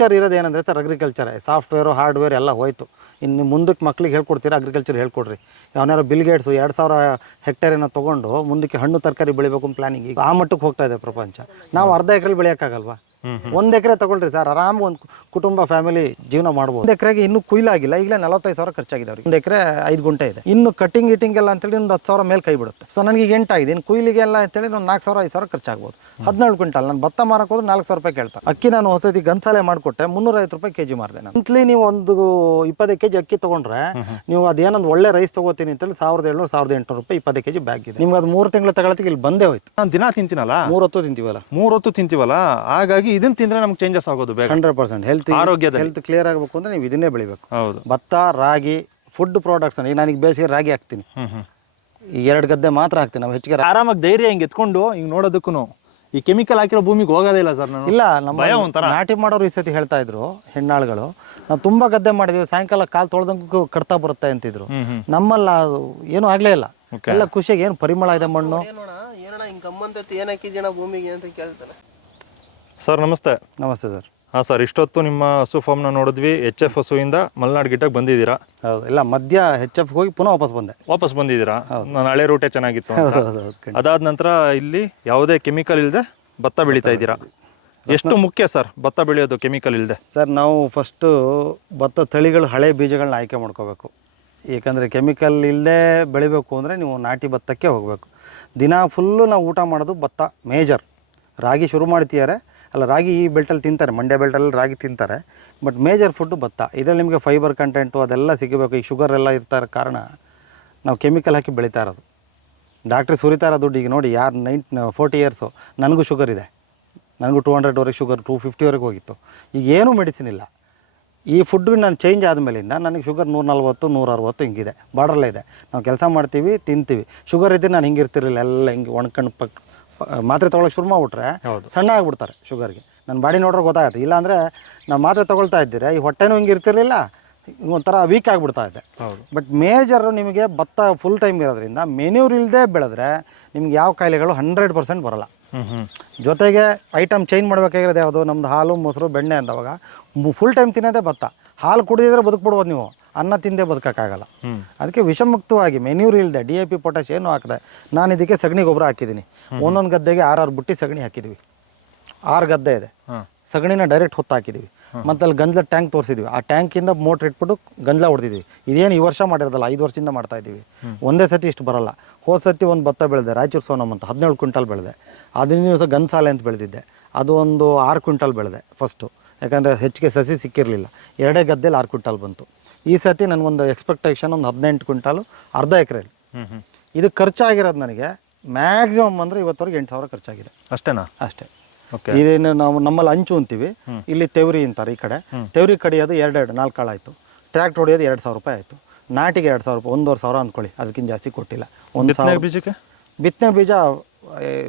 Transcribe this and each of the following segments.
Future ಇರೋದು ಏನಂದರೆ sir agriculture software hardware ಎಲ್ಲ ಹೋಯ್ತು. ಇನ್ನು ಮುಂದಕ್ಕೆ ಮಕ್ಳಿಗೆ ಹೇಳ್ಕೊಡ್ತೀರಾ ಅಗ್ರಿಕಲ್ಚರ್ ಹೇಳ್ಕೊಡ್ರಿ. ಯಾವನಾರು ಬಿಲ್ ಗೇಟ್ಸು ಎರಡು ಸಾವಿರ ಏನೋ ತೊಗೊಂಡು ಮುಂದಕ್ಕೆ ಹಣ್ಣು ತರಕಾರಿ ಬೆಳಿಬೇಕು ಪ್ಲಾನಿಂಗ್ ಈಗ ಆ ಮಟ್ಟಕ್ಕೆ ಹೋಗ್ತಾ ಇದೆ ಪ್ರಪಂಚ. ನಾವು ಅರ್ಧ ಎಕರೆ ಬೆಳೆಯೋಕ್ಕಾಗಲ್ವಾ? ಒಂದು ಎಕರೆ ತಗೊಳ್ರಿ ಸರ್ ಆರಾಮ್ ಒಂದು ಕುಟುಂಬ ಫ್ಯಾಮಿಲಿ ಜೀವನ ಮಾಡಬಹುದು ಒಂದು ಎಕರೆಗೆ ಇನ್ನೂ ಕುಯ್ಲಾಗಿಲ್ಲ ಈಗಲೇ ನಲವತ್ತೈದು ಸಾವಿರ ಖರ್ಚಾಗಿದೆ ಅವ್ರಿಗೆ ಒಂದು ಎಕರೆ ಐದ್ ಗುಂಟೆ ಇದೆ. ಇನ್ನು ಕಟಿಂಗ್ ಗಿಟಿಂಗ್ ಎಲ್ಲ ಅಂತೇಳಿ ಒಂದು ಹತ್ತು ಸಾವಿರ ಮೇಲೆ ಕೈ ಬಿಡುತ್ತೆ. ಸೊ ನನಗೆ ಈಗ ಎಂಟಾಗಿದೆ ಇನ್ನು ಕುಯ್ಲಿಗೆ ಎಲ್ಲ ಅಂತೇಳಿ ಒಂದು ನಾಲ್ಕು ಸಾವಿರ ಐದು ಸಾವಿರ ಖರ್ಚಾಗ್ಬೋದು. ಹದಿನೇಳು ಕ್ವಿಂಟಲ್. ನಾನು ಭತ್ತ ಮಾರಕ್ಕೆ ಹೋದ್ರೆ ನಾಲ್ಕು ಸಾವಿರ ರೂಪಾಯಿ ಕೇಳ್ತಾರೆ. ಅಕ್ಕಿ ನಾನು ಹೊಸತಿ ಗನ್ಸಾಲೆ ಮಾಡಿಕೊಟ್ಟೆ ಮುನ್ನೂರೈವತ್ತು ರೂಪಾಯಿ ಕೆಜಿ ಮಾರಿದೆ ನಾನು. ಮಂತ್ಲಿ ನೀವು ಒಂದು ಇಪ್ಪತ್ತೈದು ಕೆಜಿ ಅಕ್ಕಿ ತಗೊಂಡ್ರೆ ನೀವು ಅದೇನೊಂದು ಒಳ್ಳೆ ರೈಸ್ ತಗೋತೀನಿ ಅಂತೇಳಿ ಸಾವಿರದ ಏಳ್ನೂರು ಸಾವಿರದ ಎಂಟುನೂರು ರೂಪಾಯಿ ಇಪ್ಪತ್ತೈದು ಕೆಜಿ ಬ್ಯಾಗ್ ಇದೆ. ನಿಮ್ಗೆ ಅದು ಮೂರು ತಿಂಗಳು ತಗೊಳತ್ತಿಗೆ ಇಲ್ಲಿ ಬಂದೇ ಹೋಯ್ತು. ನಾನು ದಿನ ತಿಂತೀನಲ್ಲ? ಮೂರು ಹೊತ್ತು ತಿಂತೀವಲ್ಲ? ಮೂರ್ ಹೊತ್ತು ತಿಂತೀವಲ್ಲ? ಹಾಗಾಗಿ ಇದನ್ನ ತಿಂದ್ರೆ ನಮ್ಗೆ ಚೇಂಜಸ್ ಆಗೋದು ಬೇಗ. Hundred percent. ಹೆಲ್ತ್ ಆರೋಗ್ಯದ ಹೆಲ್ತ್ ಕ್ಲಿಯರ್ ಆಗಬೇಕು ಅಂದ್ರೆ ನೀವು ಇದನ್ನೇ ಬೆಳಿಬೇಕು. ಹೌದು. ಭತ್ತ ರಾಗಿ ಫುಡ್ ಪ್ರಾಡಕ್ಟ್ಸ್ ಈಗ ನನಗೆ ಬೇಸಿಗೆ ರಾಗಿ ಹಾಕ್ತೀನಿ. ಈ ಎರಡು ಗದ್ದೆ ಮಾತ್ರ ಹಾಕ್ತೀನಿ ನಾವು ಹೆಚ್ಚಿಗೆ ಆರಾಮಾಗಿ ಧೈರ್ಯ ಹಿಂಗೆ ಎತ್ಕೊಂಡು ಹಿಂಗ್ ನೋಡೋದಕ್ಕೂ ಈ ಕೆಮಿಕಲ್ ಹಾಕಿರೋ ಭೂಮಿಗೆ ಹೋಗೋದೇ ಇಲ್ಲ ಸರ್ ನಾನು. ಇಲ್ಲ ನಮ್ಮ ಭಯ ಒಂಥರ. ನಾಟಿ ಮಾಡೋರು ಈ ಸತಿ ಹೇಳ್ತಾ ಇದ್ರು ಹೆಣ್ಣಾಳುಗಳು ನಾವು ತುಂಬಾ ಗದ್ದೆ ಮಾಡಿದ್ವಿ ಸಾಯಂಕಾಲ ಕಾಲ್ ತೊಳ್ದಂಗೂ ಕಡ್ತಾ ಬರುತ್ತೆ ಅಂತಿದ್ರು. ನಮ್ಮಲ್ಲ ಏನು ಏನೂ ಆಗ್ಲೇ ಇಲ್ಲ. ಎಲ್ಲ ಖುಷಿಯಾಗಿ ಏನು ಪರಿಮಳ ಇದೆ ಮಣ್ಣು? ಏನೋ ಏನಣ್ಣ ಹಿಂಗೆ ಗಮ್ಮಂತೈತಿ ಏನ್ ಹಾಕಿದ್ಯಣ್ಣ ಭೂಮಿಗೆ ಅಂತ ಕೇಳ್ತಾನೆ ಸರ್ ನಮಸ್ತೆ. ನಮಸ್ತೆ ಸರ್. ಹಾಂ ಸರ್ ಇಷ್ಟೊತ್ತು ನಿಮ್ಮ ಹಸು ಫಾರ್ಮ್ನ ನೋಡಿದ್ವಿ. ಎಚ್ ಎಫ್ ಹಸುವಿಂದ ಮಲ್ನಾಡ್ ಗಿಟ್ಟಕ್ಕೆ ಬಂದಿದ್ದೀರಾ? ಹೌದು. ಇಲ್ಲ ಮಧ್ಯ ಎಚ್ ಎಫ್ ಹೋಗಿ ಪುನಃ ವಾಪಸ್ ಬಂದೆ. ವಾಪಸ್ ಬಂದಿದ್ದೀರಾ? ನಾನು ಹಳೆ ರೂಟೇ ಚೆನ್ನಾಗಿತ್ತು. ಅದಾದ ನಂತರ ಇಲ್ಲಿ ಯಾವುದೇ ಕೆಮಿಕಲ್ ಇಲ್ಲದೆ ಭತ್ತ ಬೆಳೀತಾ ಇದ್ದೀರಾ? ಎಷ್ಟು ಮುಖ್ಯ ಸರ್ ಭತ್ತ ಬೆಳೆಯೋದು ಕೆಮಿಕಲ್ ಇಲ್ಲದೆ ಸರ್ ನಾವು ಫಸ್ಟು ಭತ್ತ ತಳಿಗಳು ಹಳೆ ಬೀಜಗಳನ್ನ ಆಯ್ಕೆ ಮಾಡ್ಕೋಬೇಕು. ಏಕೆಂದರೆ ಕೆಮಿಕಲ್ ಇಲ್ಲದೆ ಬೆಳಿಬೇಕು ಅಂದರೆ ನೀವು ನಾಟಿ ಭತ್ತಕ್ಕೆ ಹೋಗಬೇಕು. ದಿನ ಫುಲ್ಲು ನಾವು ಊಟ ಮಾಡೋದು ಭತ್ತ ಮೇಜರ್ ರಾಗಿ ಶುರು ಮಾಡ್ತಿದ್ದಾರೆ. ಅಲ್ಲ, ರಾಗಿ ಈ ಬೆಲ್ಟಲ್ಲಿ ತಿಂತಾರೆ, ಮಂಡ್ಯ ಬೆಲ್ಟಲ್ಲಿ ರಾಗಿ ತಿಂತಾರೆ ಬಟ್ ಮೇಜರ್ ಫುಡ್ಡು ಭತ್ತ. ಇದರಲ್ಲಿ ನಿಮಗೆ ಫೈಬರ್ ಕಂಟೆಂಟು ಅದೆಲ್ಲ ಸಿಗಬೇಕು. ಈಗ ಶುಗರ್ ಎಲ್ಲ ಇರ್ತಾರ ಕಾರಣ ನಾವು ಕೆಮಿಕಲ್ ಹಾಕಿ ಬೆಳೀತಾ ಇರೋದು. ಡಾಕ್ಟ್ರಿ ಸುರಿತಾರ ದುಡ್ಡು ಈಗ ನೋಡಿ, ಯಾರು ನೈನ್ ಫೋರ್ಟಿ ಇಯರ್ಸು ನನಗೂ ಶುಗರ್ ಇದೆ. ನನಗೂ ಟೂ ಹಂಡ್ರೆಡ್ವರೆಗೆ ಶುಗರ್ ಟೂ ಫಿಫ್ಟಿವರೆಗೆ ಹೋಗಿತ್ತು. ಈಗ ಏನೂ ಮೆಡಿಸಿನ್ ಇಲ್ಲ. ಈ ಫುಡ್ಡು ನಾನು ಚೇಂಜ್ ಆದಮೇಲಿಂದ ನನಗೆ ಶುಗರ್ ನೂರ ನಲ್ವತ್ತು ನೂರ ಅರವತ್ತು ಹಿಂಗಿದೆ ಬಾರ್ಡ್ರಲ್ಲೇ ಇದೆ. ನಾವು ಕೆಲಸ ಮಾಡ್ತೀವಿ, ತಿಂತೀವಿ. ಶುಗರ್ ಇದ್ದರೆ ನಾನು ಹಿಂಗಿರ್ತಿರಲಿಲ್ಲ ಎಲ್ಲ ಹಿಂಗೆ ಒಣ್ಕೊಂಡು ಪಕ್ ಮಾತ್ರೆ ತೊಗೊಳಕ್ಕೆ ಶುರು ಮಾಡಿಬಿಟ್ರೆ. ಸಣ್ಣ ಆಗಿಬಿಡ್ತಾರೆ ಶುಗರ್ಗೆ ನನ್ನ ಬಾಡಿ ನೋಡ್ರೆ ಗೊತ್ತಾಗುತ್ತೆ. ಇಲ್ಲಾಂದರೆ ನಾವು ಮಾತ್ರೆ ತೊಗೊಳ್ತಾ ಇದ್ದೀರಾ ಈ ಹೊಟ್ಟೆನೂ ಹಿಂಗೆ ಇರ್ತಿರಲಿಲ್ಲ ಒಂಥರ ವೀಕ್ ಆಗಿಬಿಡ್ತಾ ಇದೆ. ಹೌದು. ಬಟ್ ಮೇಜರ್ ನಿಮಗೆ ಭತ್ತ ಫುಲ್ ಟೈಮ್ ಇರೋದ್ರಿಂದ ಮೆನ್ಯೂರ್ ಇಲ್ಲದೆ ಬೆಳೆದ್ರೆ ನಿಮ್ಗೆ ಯಾವ ಕಾಯಿಲೆಗಳು ಹಂಡ್ರೆಡ್ ಪರ್ಸೆಂಟ್ ಬರಲ್ಲ. ಜೊತೆಗೆ ಐಟಮ್ ಚೇಂಜ್ ಮಾಡಬೇಕಾಗಿರೋದು ಯಾವುದು? ನಮ್ಮದು ಹಾಲು ಮೊಸರು ಬೆಣ್ಣೆ ಅಂದವಾಗ ಫುಲ್ ಟೈಮ್ ತಿನ್ನೋದೇ ಭತ್ತ. ಹಾಲು ಕುಡಿದಿದ್ರೆ ಬದುಕ್ಬಿಡ್ಬೋದು ನೀವು. ಅನ್ನ ತಿಂದೇ ಬದುಕೋಕ್ಕಾಗಲ್ಲ. ಅದಕ್ಕೆ ವಿಷಮುಕ್ತವಾಗಿ ಮೆನ್ಯೂರ್ ಇಲ್ಲದೆ ಡಿ ಎ ಪಿ ಪೊಟ್ಯಾಶ್ ಏನು ಹಾಕಿದೆ. ನಾನು ಇದಕ್ಕೆ ಸಗಣಿ ಗೊಬ್ಬರ ಹಾಕಿದ್ದೀನಿ. ಒಂದೊಂದು ಗದ್ದೆಗೆ ಆರಾರು ಬುಟ್ಟಿ ಸಗಣಿ ಹಾಕಿದ್ವಿ. ಆರು ಗದ್ದೆ ಇದೆ. ಸಗಣಿನ ಡೈರೆಕ್ಟ್ ಹೊತ್ತು ಹಾಕಿದ್ವಿ. ಮತ್ತು ಅಲ್ಲಿ ಗಂಜಲ ಟ್ಯಾಂಕ್ ತೋರಿಸಿದ್ವಿ. ಆ ಟ್ಯಾಂಕಿಂದ ಮೋಟ್ರ್ ಇಟ್ಬಿಟ್ಟು ಗಂಜಲ ಹೊಡೆದಿದ್ವಿ. ಇದೇನು ಈ ವರ್ಷ ಮಾಡಿರೋದಲ್ಲ ಐದು ವರ್ಷದಿಂದ ಮಾಡ್ತಾ ಇದ್ದೀವಿ. ಒಂದೇ ಸತಿ ಇಷ್ಟು ಬರಲ್ಲ. ಹೋದ ಸತಿ ಒಂದು ಭತ್ತ ಬೆಳೆದೆ ರಾಯಚೂರು ಸೋನಮ್ ಅಂತ ಹದಿನೇಳು ಕ್ವಿಂಟಲ್ ಬೆಳೆದೆ. ಅದನ್ನ ದಿವಸ ಗನ್ಸಾಲೆ ಅಂತ ಬೆಳೆದಿದ್ದೆ. ಅದು ಒಂದು ಆರು ಕ್ವಿಂಟಲ್ ಬೆಳೆದೆ ಫಸ್ಟು ಯಾಕಂದರೆ ಹೆಚ್ಚಿಗೆ ಸಸಿ ಸಿಕ್ಕಿರಲಿಲ್ಲ. ಎರಡೇ ಗದ್ದೆಲಿ ಆರು ಕ್ವಿಂಟಲ್ ಬಂತು. ಈ ಸತಿ ನನಗೊಂದು ಎಕ್ಸ್ಪೆಕ್ಟೇಷನ್ ಒಂದು ಹದಿನೆಂಟು ಕ್ವಿಂಟಾಲು ಅರ್ಧ ಎಕರೆಲಿ. ಹ್ಮ್. ಇದು ಖರ್ಚಾಗಿರೋದು ನನಗೆ ಮ್ಯಾಕ್ಸಿಮಮ್ ಅಂದರೆ ಇವತ್ತವರೆಗೆ ಎಂಟು ಸಾವಿರ ಖರ್ಚಾಗಿದೆ. ಅಷ್ಟೇನಾ? ಅಷ್ಟೇ. ಓಕೆ ಇದೇನು ನಾವು ನಮ್ಮಲ್ಲಿ ಅಂಚು ಅಂತೀವಿ. ಇಲ್ಲಿ ತೆವರಿ ಅಂತಾರೆ ಈ ಕಡೆ. ತೆವರಿ ಕಡಿಯೋದು ಎರಡೆರಡು ನಾಲ್ಕು ಕಾಳು ಆಯಿತು. ಟ್ರ್ಯಾಕ್ಟರ್ ಹೊಡೆಯೋದು ಎರಡು ಸಾವಿರ ರೂಪಾಯಿ ಆಯಿತು. ನಾಟಿಗೆ ಎರಡು ಸಾವಿರ ರೂಪಾಯಿ ಒಂದೂವರೆ ಸಾವಿರ ಅಂದ್ಕೊಳ್ಳಿ ಅದಕ್ಕಿಂತ ಜಾಸ್ತಿ ಕೊಟ್ಟಿಲ್ಲ. ಒಂದು ಸಾವಿರ. ಬೀಜಕ್ಕೆ? ಬಿತ್ತನೆ ಬೀಜ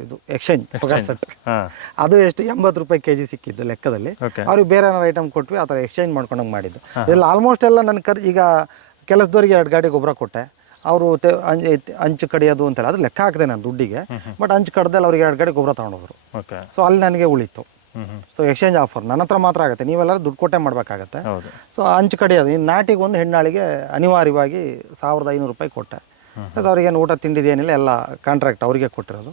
ಇದು ಎಕ್ಸ್ಚೇಂಜ್ ಸೆಟ್. ಅದು ಎಷ್ಟು? ಎಂಬತ್ತು ರೂಪಾಯಿ ಕೆ ಜಿ ಸಿಕ್ಕಿದ್ದು ಲೆಕ್ಕದಲ್ಲಿ. ಅವ್ರಿಗೆ ಬೇರೆ ಏನಾರು ಐಟಮ್ ಕೊಟ್ವಿ ಆ ಥರ ಎಕ್ಸ್ಚೇಂಜ್ ಮಾಡ್ಕೊಂಡಂಗೆ ಮಾಡಿದ್ದು. ಇದೆಲ್ಲ ಆಲ್ಮೋಸ್ಟ್ ಎಲ್ಲ ನನ್ನ ಕರ್ ಈಗ ಕೆಲಸದವರಿಗೆ ಎರಡು ಗಾಡಿ ಗೊಬ್ಬರ ಕೊಟ್ಟೆ. ಅವರು ಅಂಚು ಕಡಿಯೋದು ಅಂತೆಲ್ಲ. ಅದು ಲೆಕ್ಕ ಹಾಕಿದೆ ನಾನು ದುಡ್ಡಿಗೆ. ಬಟ್ ಅಂಚು ಕಡ್ದಲ್ಲಿ ಅವ್ರಿಗೆ ಎರಡು ಕಡೆ ಗೊಬ್ಬರ ತೊಗೊಂಡೋದ್ರು. ಓಕೆ. ಸೊ ಅಲ್ಲಿ ನನಗೆ ಉಳಿತು. ಸೊ ಎಕ್ಸ್ಚೇಂಜ್ ಆಫರ್ ನನ್ನ ಹತ್ರ ಮಾತ್ರ ಆಗುತ್ತೆ. ನೀವೆಲ್ಲರೂ ದುಡ್ಡು ಕೊಟ್ಟೆ ಮಾಡಬೇಕಾಗತ್ತೆ. ಸೊ ಅಂಚು ಕಡಿಯೋದು. ಇನ್ನು ನಾಟಿಗೆ ಒಂದು ಹೆಣ್ಣಾಳಿಗೆ ಅನಿವಾರ್ಯವಾಗಿ ಸಾವಿರದ ಐನೂರು ರೂಪಾಯಿ ಕೊಟ್ಟೆ. ಅದು ಅವ್ರಿಗೇನು ಊಟ ತಿಂಡಿದೇನಿಲ್ಲ ಎಲ್ಲ ಕಾಂಟ್ರಾಕ್ಟ್ ಅವರಿಗೆ ಕೊಟ್ಟಿರೋದು.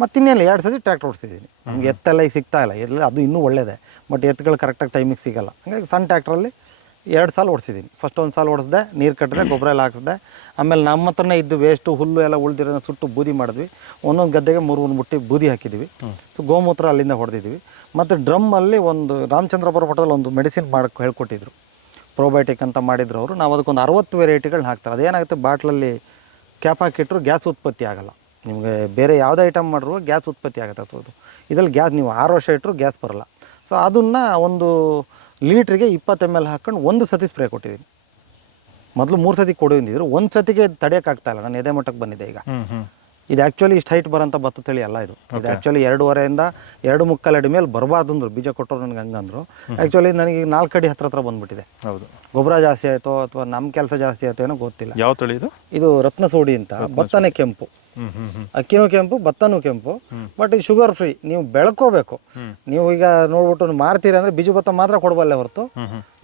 ಮತ್ತು ಇನ್ನೇನಿಲ್ಲ ಎರಡು ಸತಿ ಟ್ರ್ಯಾಕ್ಟರ್ ಓಡಿಸಿದ್ದೀನಿ. ನಮ್ಗೆ ಎತ್ತೆಲ್ಲ ಈಗ ಸಿಗ್ತಾ ಇಲ್ಲ. ಎಲ್ಲ ಅದು ಇನ್ನೂ ಒಳ್ಳೇದೆ. ಬಟ್ ಎತ್ತುಗಳು ಕರೆಕ್ಟಾಗಿ ಟೈಮಿಗೆ ಸಿಗಲ್ಲ. ಹಾಗಾಗಿ ಸಣ್ಣ ಟ್ರ್ಯಾಕ್ಟ್ರಲ್ಲಿ ಎರಡು ಸಾಲ ಓಡಿಸಿದ್ದೀನಿ. ಫಸ್ಟ್ ಒಂದು ಸಾಲ ಓಡಿಸ್ದೆ ನೀರು ಕಟ್ಟಿದೆ ಗೊಬ್ಬರ ಎಲ್ಲ ಹಾಕಿಸ್ದೆ. ಆಮೇಲೆ ನಮ್ಮ ಹತ್ರನೇ ಇದ್ದು ವೇಸ್ಟು ಹುಲ್ಲು ಎಲ್ಲ ಉಳ್ದಿರೋದನ್ನ ಸುಟ್ಟು ಬೂದಿ ಮಾಡಿದ್ವಿ. ಒಂದೊಂದು ಗದ್ದೆಗೆ ಮೂರು ಒಂದು ಬುಟ್ಟಿ ಬೂದಿ ಹಾಕಿದ್ವಿ. ಸೊ ಗೋಮೂತ್ರ ಅಲ್ಲಿಂದ ಹೊಡೆದಿದ್ವಿ. ಮತ್ತು ಡ್ರಮ್ಮಲ್ಲಿ ಒಂದು ರಾಮಚಂದ್ರಪುರ ಮಠದಲ್ಲಿ ಒಂದು ಮೆಡಿಸಿನ್ ಮಾಡಕ್ಕೆ ಹೇಳ್ಕೊಟ್ಟಿದ್ರು. ಪ್ರೊಬಯೋಟಿಕ್ ಅಂತ ಮಾಡಿದ್ರು ಅವರು. ನಾವು ಅದಕ್ಕೊಂದು ಅರವತ್ತು ವೆರೈಟಿಗಳನ್ನ ಹಾಕ್ತಾರೆ. ಅದೇನಾಗುತ್ತೆ ಬಾಟ್ಲಲ್ಲಿ ಕ್ಯಾಪ್ ಹಾಕಿಟ್ರು ಗ್ಯಾಸ್ ಉತ್ಪತ್ತಿ ಆಗಲ್ಲ. ನಿಮಗೆ ಬೇರೆ ಯಾವುದೇ ಐಟಮ್ ಮಾಡಿದ್ರು ಗ್ಯಾಸ್ ಉತ್ಪತ್ತಿ ಆಗುತ್ತೆ. ಸೊ ಅದು. ಇದರಲ್ಲಿ ಗ್ಯಾಸ್ ನೀವು ಆರು ವರ್ಷ ಇಟ್ಟರು ಗ್ಯಾಸ್ ಬರಲ್ಲ. ಸೊ ಅದನ್ನು ಒಂದು ಲೀಟ್ರಿಗೆ ಇಪ್ಪತ್ತು ಎಂ ಎಲ್ ಹಾಕ್ಕೊಂಡು ಒಂದು ಸತಿ ಸ್ಪ್ರೇ ಕೊಟ್ಟಿದ್ದೀನಿ. ಮೊದಲು ಮೂರು ಸತಿ ಕೊಡಿದ್ರು ಒಂದು ಸತಿಗೆ ತಡೆಯೋಕ್ಕಾಗ್ತಾ ಇಲ್ಲ. ನಾನು ಎದೆ ಮಟ್ಟಕ್ಕೆ ಬಂದಿದೆ ಈಗ. ಇದು ಆ್ಯಕ್ಚುಲಿ ಇಷ್ಟು ಹೈಟ್ ಬರೋಂಥ ಭತ್ತ ತಳಿ ಅಲ್ಲ ಇದು. ಇದು ಆ್ಯಕ್ಚುಲಿ ಎರಡೂವರೆಯಿಂದ ಎರಡು ಮುಕ್ಕಾಲು ಅಡಿ ಮೇಲೆ ಬರಬಾರ್ದು ಅಂದ್ರು ಬೀಜ ಕೊಟ್ಟರು ನನಗೆ ಹಂಗಂದ್ರು. ಆ್ಯಕ್ಚುಲಿ ನನಗೆ ನಾಲ್ಕು ಅಡಿ ಹತ್ರ ಹತ್ರ ಬಂದ್ಬಿಟ್ಟಿದೆ. ಹೌದು. ಗೊಬ್ಬರ ಜಾಸ್ತಿ ಆಯಿತು ಅಥವಾ ನಮ್ಮ ಕೆಲಸ ಜಾಸ್ತಿ ಆಯಿತು ಏನೋ ಗೊತ್ತಿಲ್ಲ. ಯಾವ ತಳಿ ಇದು? ಇದು ರತ್ನಸೋಡಿ ಅಂತ ಭತ್ತನೇ ಕೆಂಪು. ಅಕ್ಕಿನೂ ಕೆಂಪು ಭತ್ತನೂ ಕೆಂಪು. ಬಟ್ ಇದು ಶುಗರ್ ಫ್ರೀ ನೀವು ಬೆಳ್ಕೋಬೇಕು. ನೀವು ಈಗ ನೋಡ್ಬಿಟ್ಟು ಮಾರ್ತೀರಿ ಅಂದ್ರೆ ಬೀಜ ಭತ್ತ ಮಾತ್ರ ಕೊಡಬಲ್ಲೆ ಹೊರತು.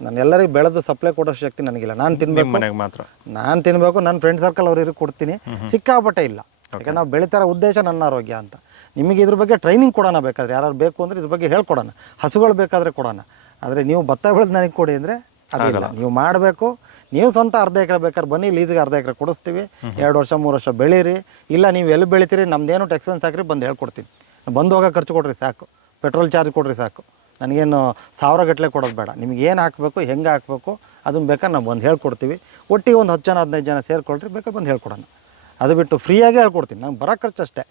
ನಾನು ಎಲ್ಲರಿಗೂ ಬೆಳೆದು ಸಪ್ಲೈ ಕೊಡೋ ಶಕ್ತಿ ನನಗಿಲ್ಲ. ನಾನು ತಿನ್ಬೇಕು. ಮನೆಗೆ ಮಾತ್ರ. ನಾನು ತಿನ್ಬೇಕು ನನ್ನ ಫ್ರೆಂಡ್ ಸರ್ಕಲ್ ಅವ್ರಿಗೆ ಕೊಡ್ತೀನಿ. ಸಿಕ್ಕಾಪಟ್ಟೆ ಇಲ್ಲ. ಯಾಕಂದ್ರೆ ನಾವು ಬೆಳಿತಾರ ಉದ್ದೇಶ ನನ್ನ ಆರೋಗ್ಯ ಅಂತ. ನಿಮಗೆ ಇದ್ರ ಬಗ್ಗೆ ಟ್ರೈನಿಂಗ್ ಕೊಡೋಣ ಬೇಕಾದ್ರೆ ಯಾರು ಬೇಕು ಅಂದರೆ ಇದ್ರ ಬಗ್ಗೆ ಹೇಳ್ಕೊಡೋಣ. ಹಸುಗಳು ಬೇಕಾದರೆ ಕೊಡೋಣ. ಆದರೆ ನೀವು ಭತ್ತ ಬೆಳೆದು ನನಗೆ ಕೊಡಿ ಅಂದರೆ ಅದಿಲ್ಲ. ನೀವು ಮಾಡಬೇಕು. ನೀವು ಸ್ವಂತ ಅರ್ಧ ಎಕರೆ ಬೇಕಾದ್ರೆ ಬನ್ನಿ ಲೀಸ್ಗೆ ಅರ್ಧ ಎಕರೆ ಕೊಡಿಸ್ತೀವಿ. ಎರಡು ವರ್ಷ ಮೂರು ವರ್ಷ ಬೆಳೀರಿ. ಇಲ್ಲ ನೀವು ಎಲ್ಲಿ ಬೆಳಿತೀರಿ ನಮ್ದೇನು ಎಕ್ಸ್ಪೆನ್ಸ್ ಹಾಕ್ರಿ ಬಂದು ಹೇಳ್ಕೊಡ್ತೀನಿ. ಬಂದು ಹೋಗೋ ಖರ್ಚು ಕೊಡ್ರಿ ಸಾಕು. ಪೆಟ್ರೋಲ್ ಚಾರ್ಜ್ ಕೊಡ್ರಿ ಸಾಕು. ನನಗೇನು ಸಾವಿರ ಗಟ್ಟಲೆ ಕೊಡೋದು ಬೇಡ. ನಿಮ್ಗೆ ಏನು ಹಾಕಬೇಕು ಹೆಂಗೆ ಹಾಕಬೇಕು ಅದನ್ನು ಬೇಕಾದ್ರೆ ನಾವು ಬಂದು ಹೇಳ್ಕೊಡ್ತೀವಿ. ಒಟ್ಟಿಗೆ ಒಂದು ಹತ್ತು ಜನ ಹದಿನೈದು ಜನ ಸೇರಿಕೊಳ್ರಿ ಬೇಕಾದ್ರೆ ಬಂದು ಹೇಳ್ಕೊಡೋಣ. ಅದು ಬಿಟ್ಟು ಫ್ರೀಯಾಗಿ ಹೇಳ್ಕೊಡ್ತೀನಿ. ನಂಗೆ ಬರೋ ಖರ್ಚು ಅಷ್ಟೇ.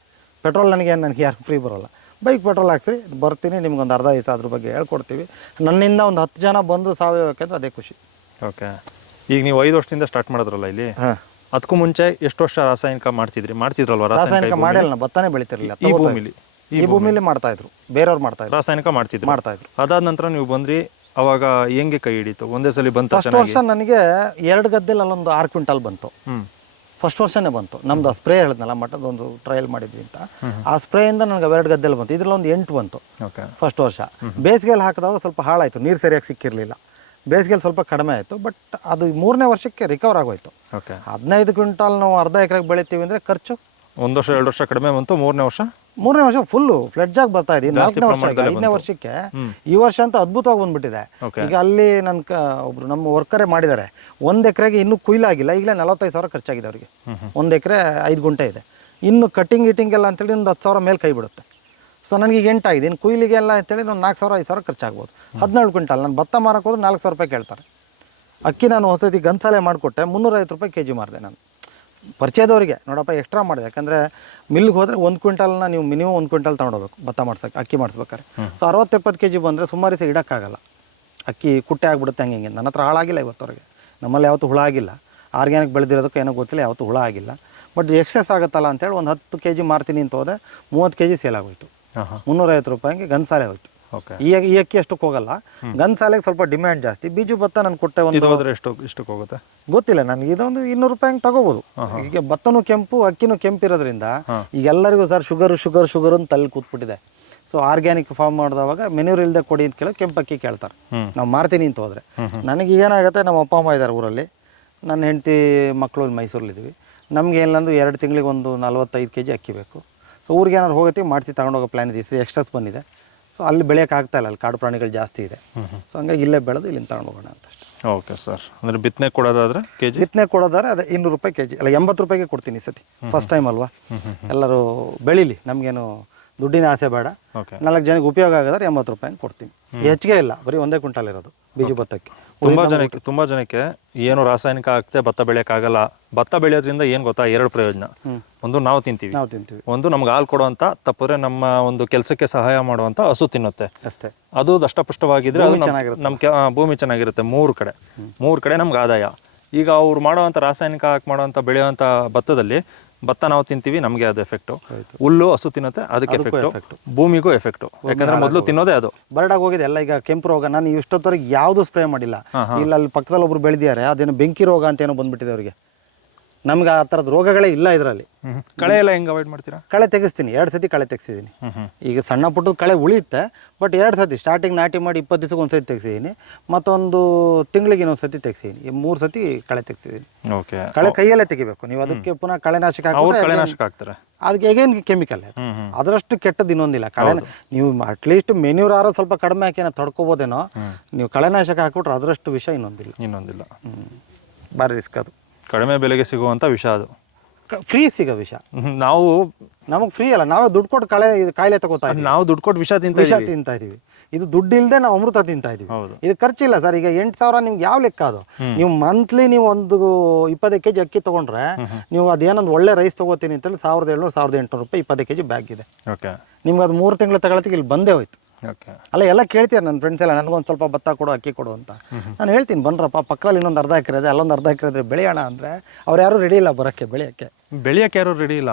ಪೆಟ್ರೋಲ್ ನನಗೆ ನನಗೆ ಯಾರು ಫ್ರೀ ಬರೋಲ್ಲ. ಬೈಕ್ ಪೆಟ್ರೋಲ್ ಹಾಕ್ಸಿ ಬರ್ತೀನಿ ನಿಮ್ಗೊಂದು ಅರ್ಧ ದಿವಸ ಅದ್ರ ಬಗ್ಗೆ ಹೇಳ್ಕೊಡ್ತೀವಿ. ನನ್ನಿಂದ ಒಂದು ಹತ್ತು ಜನ ಬಂದು ಸಾವಯವಕ್ಕೆ ಅಂದರೆ ಅದೇ ಖುಷಿ. ಓಕೆ. ಈಗ ನೀವು ಐದು ವರ್ಷದಿಂದ ಸ್ಟಾರ್ಟ್ ಮಾಡಿದ್ರಲ್ಲ ಇಲ್ಲಿ? ಹಾಂ. ಅದಕ್ಕೂ ಮುಂಚೆ ಎಷ್ಟು ವರ್ಷ ರಾಸಾಯನಿಕ ಮಾಡ್ತಿದ್ರಿ? ಮಾಡ್ತಿದ್ರಲ್ವ ರಾಸಾಯನಿಕ ಮಾಡಿಲ್ಲ ನಾನು ಭತ್ತನೇ ಬೆಳಿತಿರಲಿಲ್ಲ. ಈ ಭೂಮಿಲಿ ಈ ಭೂಮಿಲಿ. ಮಾಡ್ತಾ ಇದ್ರು. ಬೇರೆಯವ್ರು ಮಾಡ್ತಾ ಇದ್ರು. ರಾಸಾಯನಿಕ ಮಾಡ್ತಿದ್ರು. ಮಾಡ್ತಾ ಇದ್ರು. ಅದಾದ ನಂತರ ನೀವು ಬಂದ್ರಿ ಅವಾಗ ಹೆಂಗೆ ಕೈ ಹಿಡಿತು? ಒಂದೇ ಸಲ ಬಂತು ಫಸ್ಟ್ ವರ್ಷ ನನಗೆ ಎರಡು ಗದ್ದೆಲಿ ಅಲ್ಲೊಂದು ಆರು ಕ್ವಿಂಟಲ್ ಬಂತು. ಹ್ಮ್. ಫಸ್ಟ್ ವರ್ಷನೇ ಬಂತು. ನಮ್ದು ಸ್ಪ್ರೇ ಹೇಳಿದ್ನಲ್ಲ ಮಟ್ಟದ ಒಂದು ಟ್ರಯಲ್ ಮಾಡಿದ್ವಿ ಅಂತ. ಆ ಸ್ಪ್ರೇಯಿಂದ ನನಗೆ ಅವೆರಡು ಗದ್ದೆಲಿ ಬಂತು. ಇದ್ರಲ್ಲಿ ಒಂದು ಎಂಟು ಬಂತು ಓಕೆ ಫಸ್ಟ್ ವರ್ಷ. ಬೇಸಿಗೆಯಲ್ಲಿ ಹಾಕಿದಾಗ ಸ್ವಲ್ಪ ಹಾಳಾಯಿತು. ನೀರು ಸರಿಯಾಗಿ ಸಿಕ್ಕಿರಲಿಲ್ಲ. ಬೇಸಿಗೆಯಲ್ಲಿ ಸ್ವಲ್ಪ ಕಡಿಮೆ ಆಯಿತು. ಬಟ್ ಅದು ಮೂರನೇ ವರ್ಷಕ್ಕೆ ರಿಕವರ್ ಆಗೋಯ್ತು. ಓಕೆ ಹದಿನೈದು ಕ್ವಿಂಟಾಲ್ ನಾವು ಅರ್ಧ ಎಕರೆಗೆ ಬೆಳಿತೀವಿ ಅಂದರೆ ಖರ್ಚು? ಒಂದು ವರ್ಷ ಎರಡು ವರ್ಷ ಕಡಿಮೆ ಬಂತು. ಮೂರನೇ ವರ್ಷ? ಮೂರನೇ ವರ್ಷ ಫುಲ್ಲು ಫ್ಲೆಡ್ಜಾಗಿ ಬರ್ತಾ ಇದೆ. ನಾಲ್ಕನೇ ವರ್ಷ ಐದನೇ ವರ್ಷಕ್ಕೆ ಈ ವರ್ಷ ಅಂತ ಅದ್ಭುತವಾಗಿ ಬಂದ್ಬಿಟ್ಟಿದೆ. ಈಗ ಅಲ್ಲಿ ನನ್ನ ಒಬ್ರು ನಮ್ಮ ವರ್ಕರೇ ಮಾಡಿದ್ದಾರೆ. ಒಂದು ಎಕರೆಗೆ ಇನ್ನೂ ಕುಯ್ಲಾಗಿಲ್ಲ ಈಗಲೇ ನಲವತ್ತೈದು ಸಾವಿರ ಖರ್ಚಾಗಿದೆ ಅವರಿಗೆ. ಒಂದು ಎಕರೆ ಐದು ಗುಂಟೆ ಇದೆ. ಇನ್ನು ಕಟಿಂಗ್ ಗಿಟಿಂಗ್ ಎಲ್ಲ ಅಂತೇಳಿ ಒಂದು ಹತ್ತು ಸಾವಿರ ಮೇಲೆ ಕೈ ಬಿಡುತ್ತೆ. ಸೊ ನನಗೆ ಈಗ ಎಂಟಾಗಿದೆ ಇನ್ನು ಕುಯ್ಲಿಗೆಲ್ಲ ಅಂತೇಳಿ ಒಂದು ನಾಲ್ಕು ಸಾವಿರ ಐದು ಸಾವಿರ ಖರ್ಚಾಗ್ಬೋದು. ಹದಿನೇಳು ಕ್ವಿಂಟಲ್. ನಾನು ಭತ್ತ ಮಾರಕ್ಕೆ ಹೋದ್ರೆ ನಾಲ್ಕು ಸಾವಿರ ರೂಪಾಯಿ ಕೇಳ್ತಾರೆ. ಅಕ್ಕಿ ನಾನು ಹೊಸತಿ ಗನ್ಸಾಲೆ ಮಾಡಿಕೊಟ್ಟೆ. ಮುನ್ನೂರೈವತ್ತು ರೂಪಾಯಿ ಕೆ ಜಿ ಮಾರಿದೆ ನಾನು. ಪರಿಚಯದವರಿಗೆ ನೋಡಪ್ಪ ಎಕ್ಸ್ಟ್ರಾ ಮಾಡಿದೆ. ಯಾಕಂದರೆ ಮಿಲ್ಗೆ ಹೋದರೆ ಒಂದು ಕ್ವಿಂಟಲ್ನ ನೀವು ಮಿನಿಮಮ್ ಒಂದು ಕ್ವಿಂಟಲ್ ತೊಗೊಂಡೋಗ್ಬೇಕು ಭತ್ತ ಮಾಡ್ಸೋಕೆ ಅಕ್ಕಿ ಮಾಡಿಸ್ಬೇಕಾರೆ ಸೊ ಅರವತ್ತೆಪ್ಪತ್ತು ಕೆ ಜಿ ಬಂದರೆ ಸುಮಾರು ಸಹ ಇಡೋಕ್ಕಾಗಲ್ಲ. ಅಕ್ಕಿ ಕುಟ್ಟೆ ಆಗಿಬಿಡುತ್ತೆ ಹಂಗೆ ಹಿಂಗೆ. ನನ್ನ ಹತ್ರ ಹಾಳಾಗಿಲ್ಲ ಇವತ್ತವರೆಗೆ ನಮ್ಮಲ್ಲಿ ಯಾವತ್ತೂ ಹುಳ ಆಗಿಲ್ಲ. ಆರ್ಗ್ಯಾನಿಕ್ ಬೆಳೆದಿರೋದಕ್ಕೆ ಏನೋ ಗೊತ್ತಿಲ್ಲ ಯಾವತ್ತೂ ಹುಳ ಆಗಿಲ್ಲ. ಬಟ್ ಎಕ್ಸೆಸ್ ಆಗುತ್ತಲ್ಲ ಅಂತೇಳಿ ಒಂದು ಹತ್ತು ಕೆ ಜಿ ಮಾರ್ತೀನಿ ಅಂತ ಹೋದೆ ಮೂವತ್ತು ಕೆ ಜಿ ಸೇಲ್ ಆಗೋಯ್ತು ಮುನ್ನೂರೈವತ್ತು ರೂಪಾಯಿಗೆ ಗನ್ಸಾಲೆ ಹೋಯ್ತು. ಈ ಈ ಅಕ್ಕಿ ಅಷ್ಟಕ್ಕೆ ಹೋಗಲ್ಲ. ಗನ್ಸಾಲೆಗೆ ಸ್ವಲ್ಪ ಡಿಮ್ಯಾಂಡ್ ಜಾಸ್ತಿ. ಬೀಜು ಭತ್ತ ನಾನು ಕೊಟ್ಟೆ ಒಂದು ಹೋದ್ರೆ ಎಷ್ಟು ಇಷ್ಟಕ್ಕೆ ಹೋಗುತ್ತೆ? ಗೊತ್ತಿಲ್ಲ ನನಗೆ ಇದೊಂದು ಇನ್ನೂರು ರೂಪಾಯಿ ಹಂಗೆ ತಗೋಬೋದು. ಈಗ ಭತ್ತನೂ ಕೆಂಪು ಅಕ್ಕಿನೂ ಕೆಂಪು ಇರೋದ್ರಿಂದ ಈಗ ಎಲ್ಲರಿಗೂ ಸರ್ ಶುಗರ್ ಶುಗರ್ ಶುಗರ್ ಅಂತ ತಲೆ ಕೂತ್ಬಿಟ್ಟಿದೆ. ಸೊ ಆರ್ಗ್ಯಾನಿಕ್ ಫಾರ್ಮ್ ಮಾಡಿದವಾಗ ಮೆನ್ಯೂರ್ ಇಲ್ಲದೆ ಕೊಡಿ ಅಂತ ಕೇಳೋ ಕೆಂಪು ಅಕ್ಕಿ ಕೇಳ್ತಾರೆ. ನಾವು ಮಾರ್ತೀನಿ ಅಂತ ಹೋದ್ರೆ. ನನಗೆ ಏನಾಗುತ್ತೆ ನಮ್ಮ ಅಪ್ಪ ಅಮ್ಮ ಇದ್ದಾರೆ ಊರಲ್ಲಿ. ನನ್ನ ಹೆಂಡತಿ ಮಕ್ಕಳು ಮೈಸೂರಲ್ಲಿದ್ದೀವಿ ನಮ್ಗೆ ಏನಂದ್ರೆ ಎರಡು ತಿಂಗಳಿಗೆ ಒಂದು ನಲ್ವತ್ತೈದು ಕೆ ಜಿ ಅಕ್ಕಿ ಬೇಕು. ಸೊ ಊರಿಗೆ ಏನಾದ್ರು ಹೋಗತ್ತೀವಿ ಮಾಡಿಸಿ ತಗೊಂಡೋಗೋ ಪ್ಲ್ಯಾನ್ ಇದೆ. ಎಕ್ಸ್ಟ್ರಾಸ್ ಬಂದಿದೆ. ಸೊ ಅಲ್ಲಿ ಬೆಳೆಯೋಕೆ ಆಗ್ತಾ ಇಲ್ಲ ಅಲ್ಲಿ ಕಾಡು ಪ್ರಾಣಿಗಳು ಜಾಸ್ತಿ ಇದೆ. ಸೊ ಹಂಗಾಗಿ ಇಲ್ಲೇ ಬೆಳೆದು ಇಲ್ಲಿಂದ ತಗೊಂಡೋಗೋಣ ಅಂತ ಅಷ್ಟೇ. ಓಕೆ ಸರ್ ಅಂದರೆ ಬಿತ್ತನೆ ಕೊಡೋದಾದ್ರೆ ಕೆ ಜಿ ಬಿತ್ತನೆ ಕೊಡೋದಾದ್ರೆ ಅದೇ ಇನ್ನೂರು ರೂಪಾಯಿ ಕೆ ಜಿ ಅಲ್ಲ ಎಂಬತ್ತು ರೂಪಾಯಿಗೆ ಕೊಡ್ತೀನಿ ಈ ಸತಿ ಫಸ್ಟ್ ಟೈಮ್ ಅಲ್ವಾ? ಎಲ್ಲರೂ ಬೆಳೀಲಿ ನಮಗೇನು ದುಡ್ಡಿನ ಆಸೆ ಬೇಡ. ಓಕೆ ನಾಲ್ಕು ಜನಕ್ಕೆ ಉಪಯೋಗ ಆಗೋದ್ರೆ ಎಂಬತ್ತು ರೂಪಾಯಿ ಕೊಡ್ತೀನಿ. ಹೆಚ್ಚಿಗೆ ಇಲ್ಲ ಬರೀ ಒಂದೇ ಕ್ವಿಂಟಲ್ ಇರೋದು ಬೀಜ ಭತ್ತಕ್ಕೆ. ತುಂಬಾ ಜನಕ್ಕೆ ತುಂಬಾ ಜನಕ್ಕೆ ಏನು ರಾಸಾಯನಿಕ ಹಾಕ್ತೆ ಭತ್ತ ಬೆಳೆಯೋಕ್ಕಾಗಲ್ಲ. ಭತ್ತ ಬೆಳೆಯೋದ್ರಿಂದ ಏನು ಗೊತ್ತಾ? ಎರಡು ಪ್ರಯೋಜನ. ಒಂದು ನಾವು ತಿಂತೀವಿ. ನಾವು ತಿಂತೀವಿ. ಒಂದು ನಮ್ಗೆ ಹಾಲು ಕೊಡುವಂತ ತಪ್ಪರೆ ನಮ್ಮ ಒಂದು ಕೆಲಸಕ್ಕೆ ಸಹಾಯ ಮಾಡುವಂತ ಹಸು ತಿನ್ನುತ್ತೆ. ಅಷ್ಟೇ. ಅದು ದಷ್ಟಪುಷ್ಟವಾಗಿದ್ರೆ ಅದು ಭೂಮಿ ನಮ್- ಚೆನ್ನಾಗಿರುತ್ತೆ. ನಮ್ ಭೂಮಿ ಚೆನ್ನಾಗಿರುತ್ತೆ ಮೂರು ಕಡೆ. ಮೂರು ಕಡೆ ನಮ್ಗೆ ಆದಾಯ. ಈಗ ಅವ್ರು ಮಾಡುವಂತ ರಾಸಾಯನಿಕ ಹಾಕಿ ಮಾಡುವಂತ ಬೆಳೆಯುವಂತ ಭತ್ತದಲ್ಲಿ ಭತ್ತ ನಾವು ತಿಂತೀವಿ ನಮಗೆ ಅದು ಎಫೆಕ್ಟು ಹುಲ್ಲು ಹಸು ತಿನ್ನುತ್ತೆ ಅದಕ್ಕೆ ಎಫೆಕ್ಟ್ ಭೂಮಿಗೂ ಎಫೆಕ್ಟ್ ಯಾಕಂದ್ರೆ ಮೊದಲು ತಿನ್ನೋದೇ ಅದು. ಬರಡಾಗಿ ಹೋಗಿದೆ ಎಲ್ಲ ಈಗ ಕೆಂಪು ರೋಗ. ನಾನು ಇಷ್ಟೊತ್ತವರೆಗೆ ಯಾವುದು ಸ್ಪ್ರೇ ಮಾಡಿಲ್ಲ. ಇಲ್ಲ ಅಲ್ಲಿ ಪಕ್ಕದಲ್ಲಿ ಒಬ್ರು ಬೆಳೆದಿದ್ದಾರೆ ಅದೇನು ಬೆಂಕಿ ರೋಗ ಅಂತ ಏನೋ ಬಂದ್ಬಿಟ್ಟಿದೆ ಅವರಿಗೆ. ನಮ್ಗೆ ಆ ಥರದ ರೋಗಗಳೇ ಇಲ್ಲ ಇದರಲ್ಲಿ. ಕಳೆ ಎಲ್ಲ ಹೆಂಗ್ ಅವಾಯ್ಡ್ ಮಾಡ್ತೀರಾ? ಕಳೆ ತೆಗಿಸ್ತೀನಿ ಎರಡು ಸತಿ ಕಳೆ ತೆಗ್ಸಿದ್ದೀನಿ ಈಗ ಸಣ್ಣ ಪುಟ್ಟದ ಕಳೆ ಉಳಿಯುತ್ತೆ ಬಟ್ ಎರಡು ಸತಿ ಸ್ಟಾರ್ಟಿಂಗ್ ನಾಟಿ ಮಾಡಿ ಇಪ್ಪತ್ತು ದಿವಸಕ್ಕೆ ಒಂದು ಸತಿ ತೆಗ್ಸಿದ್ದೀನಿ ಮತ್ತೊಂದು ತಿಂಗಳಿಗೆ ಇನ್ನೊಂದು ಸತಿ ತೆಗ್ಸಿದ್ದೀನಿ ಈ ಮೂರು ಸತಿ ಕಳೆ ತೆಗ್ಸಿದ್ದೀನಿ ಓಕೆ ಕಳೆ ಕೈಯಲ್ಲೇ ತೆಗಿಬೇಕು ನೀವು ಅದಕ್ಕೆ ಪುನಃ ಕಳೆನಾಶಕ ಕಳೆನಾಶಕ ಹಾಕ್ತಾರೆ. ಅದಕ್ಕೆ ಹೇಗೇನು ಕೆಮಿಕಲ್ ಅದರಷ್ಟು ಕೆಟ್ಟದ್ದು ಇನ್ನೊಂದಿಲ್ಲ. ಕಳೆ ನೀವು ಅಟ್ಲೀಸ್ಟ್ ಮೆನ್ಯೂರ್ ಆರೋ ಸ್ವಲ್ಪ ಕಡಿಮೆ ಹಾಕಿ ಏನೋ ತಡ್ಕೋಬೋದೇನೋ ನೀವು ಕಳೆನಾಶಕ ಹಾಕ್ಬಿಟ್ರೆ ಅದರಷ್ಟು ವಿಷಯ ಇನ್ನೊಂದಿಲ್ಲ. ಇನ್ನೊಂದಿಲ್ಲ. ಭಾರಿ ರಿಸ್ಕ್ ಅದು. ಕಡಿಮೆ ಬೆಲೆಗೆ ಸಿಗುವಂತ ವಿಷ ಅದು. ಫ್ರೀ ಸಿಗೋ ವಿಷ. ನಾವು ನಮಗೆ ಫ್ರೀ ಅಲ್ಲ ನಾವು ದುಡ್ಡು ಕೊಟ್ಟು ಕಳೆ ಇದು ಕಾಯಿಲೆ ತಗೋತಾ ಇದ್ದೀವಿ ನಾವು ದುಡ್ಡು ಕೊಟ್ಟು ವಿಷ ತಿಂತ ವಿಷ ತಿಂತಾ ಇದೀವಿ. ಇದು ದುಡ್ಡು ಇಲ್ಲದೆ ನಾವು ಅಮೃತ ತಿಂತಾ ಇದೀವಿ. ಇದು ಖರ್ಚಿಲ್ಲ ಸರ್ ಈಗ ಎಂಟು ಸಾವಿರ ನಿಮ್ಗೆ ಯಾವ ಲೆಕ್ಕ ಅದು? ನೀವು ಮಂತ್ಲಿ ನೀವು ಒಂದು ಇಪ್ಪತ್ತೈದು ಕೆ ಜಿ ಅಕ್ಕಿ ತಗೊಂಡ್ರೆ ನೀವು ಅದೇನೊಂದು ಒಳ್ಳೆ ರೈಸ್ ತಗೋತೀನಿ ಅಂತೇಳಿ ಸಾವಿರದ ಏಳ್ನೂರು ಸಾವಿರದ ಎಂಟುನೂರು ರೂಪಾಯಿ ಇಪ್ಪತ್ತೈದು ಕೆಜಿ ಬ್ಯಾಗ್ ಇದೆ. ನಿಮ್ಗೆ ಅದು ಮೂರು ತಿಂಗಳು ತಗೊಳತ್ತಿಗೆ ಇಲ್ಲಿ ಬಂದೇ ಹೋಯ್ತು. ಅಲ್ಲ ಎಲ್ಲ ಕೇಳ್ತೀರ ನನ್ನ ಫ್ರೆಂಡ್ಸ್ ಎಲ್ಲ? ನನಗೊಂದು ಸ್ವಲ್ಪ ಭತ್ತ ಕೊಡು ಅಕ್ಕಿ ಕೊಡು ಅಂತ. ನಾನು ಹೇಳ್ತೀನಿ ಬನ್ರಪ್ಪ ಪಕ್ಕದಲ್ಲಿ ಇನ್ನೊಂದು ಅರ್ಧ ಎಕರೆ ಇದೆ. ಅಲ್ಲೊಂದು ಅರ್ಧ ಎಕರೆ ಇದ್ರೆ ಬೆಳೆಯೋಣ ಅಂದರೆ ಅವ್ರು ಯಾರು ರೆಡಿ ಇಲ್ಲ ಬರೋಕ್ಕೆ ಬೆಳೆಯಕ್ಕೆ. ಬೆಳೆಯಕ್ಕೆ ಯಾರು ರೆಡಿ ಇಲ್ಲ?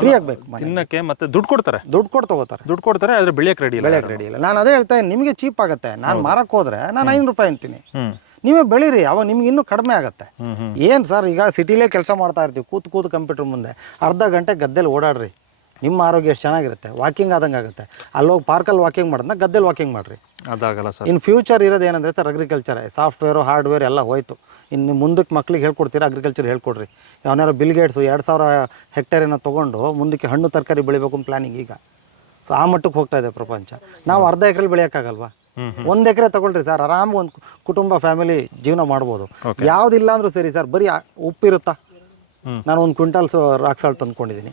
ಫ್ರೀ ಆಗಬೇಕು ತಿನ್ನಕ್ಕೆ ಮತ್ತೆ ದುಡ್ಡು ಕೊಡ್ತಾರೆ? ದುಡ್ಡು ಕೊಟ್ಟು ತಗೋತಾರೆ. ದುಡ್ಡು ಕೊಡ್ತಾರೆ ಆದ್ರೆ ಬೆಳೆಯಕ್ಕೆ ರೆಡಿ ಇಲ್ಲ ಬೆಳೆಯಕ್ಕೆ ರೆಡಿ ಇಲ್ಲ. ನಾನು ಅದೇ ಹೇಳ್ತಾ ನಿಮಗೆ ಚೀಪ್ ಆಗುತ್ತೆ. ನಾನು ಮಾರಕ್ಕೆ ಹೋದ್ರೆ ನಾನು ಐನೂರು ರೂಪಾಯಿ ಅಂತೀನಿ. ನೀವೇ ಬೆಳೀರಿ ಅವಾಗ ನಿಮ್ಗೆ ಇನ್ನೂ ಕಡಿಮೆ ಆಗುತ್ತೆ. ಏನು ಸರ್ ಈಗ ಸಿಟಿಲೇ ಕೆಲಸ ಮಾಡ್ತಾ ಇರ್ತೀವಿ ಕೂತು ಕೂತು ಕಂಪ್ಯೂಟರ್ ಮುಂದೆ. ಅರ್ಧ ಗಂಟೆ ಗದ್ದೆಲಿ ಓಡಾಡ್ರಿ. ನಿಮ್ಮ ಆರೋಗ್ಯ ಎಷ್ಟು ಚೆನ್ನಾಗಿರುತ್ತೆ? ವಾಕಿಂಗ್ ಆದಂಗೆ ಆಗುತ್ತೆ. ಅಲ್ಲೋಗಿ ಪಾರ್ಕಲ್ಲಿ ವಾಕಿಂಗ್ ಮಾಡೋದನ್ನ ಗದ್ದೆಲಿ ವಾಕಿಂಗ್ ಮಾಡಿರಿ. ಅದಾಗಲ್ಲ ಸರ್. ಇನ್ನು ಫ್ಯೂಚರ್ ಇರೋದು ಏನಂದ್ರೆ ಸರ್ ಅಗ್ರಿಕಲ್ಚರ್ ಸಾಫ್ಟ್ವೇರು ಹಾರ್ಡ್ವೇರ್ ಎಲ್ಲ ಹೋಯ್ತು. ಇನ್ನು ಮುಂದಕ್ಕೆ ಮಕ್ಳಿಗೆ ಹೇಳ್ಕೊಡ್ತೀರಾ ಅಗ್ರಿಕಲ್ಚರ್ ಹೇಳ್ಕೊಡ್ರಿ. ಯಾವನಾರು ಬಿಲ್ ಗೇಟ್ಸು ಎರಡು ಸಾವಿರ ಹೆಕ್ಟೇರಿನ ತೊಗೊಂಡು ಮುಂದಕ್ಕೆ ಹಣ್ಣು ತರಕಾರಿ ಬೆಳಿಬೇಕು ಪ್ಲಾನಿಂಗ್ ಈಗ. ಸೊ ಆ ಮಟ್ಟಕ್ಕೆ ಹೋಗ್ತಾ ಇದೆ ಪ್ರಪಂಚ. ನಾವು ಅರ್ಧ ಎಕರೆ ಬೆಳೆಯೋಕ್ಕಾಗಲ್ವಾ? ಒಂದು ಎಕರೆ ತಗೊಳ್ರಿ ಸರ್ ಆರಾಮ್ ಒಂದು ಕುಟುಂಬ ಫ್ಯಾಮಿಲಿ ಜೀವನ ಮಾಡ್ಬೋದು. ಯಾವುದಿಲ್ಲ ಅಂದ್ರೂ ಸರಿ ಸರ್ ಬರೀ ಉಪ್ಪಿರುತ್ತಾ? ನಾನು ಒಂದು ಕ್ವಿಂಟಲ್ ರಾಕ್ ಸಾಲ್ಟ್ ತಂದ್ಕೊಂಡಿದ್ದೀನಿ.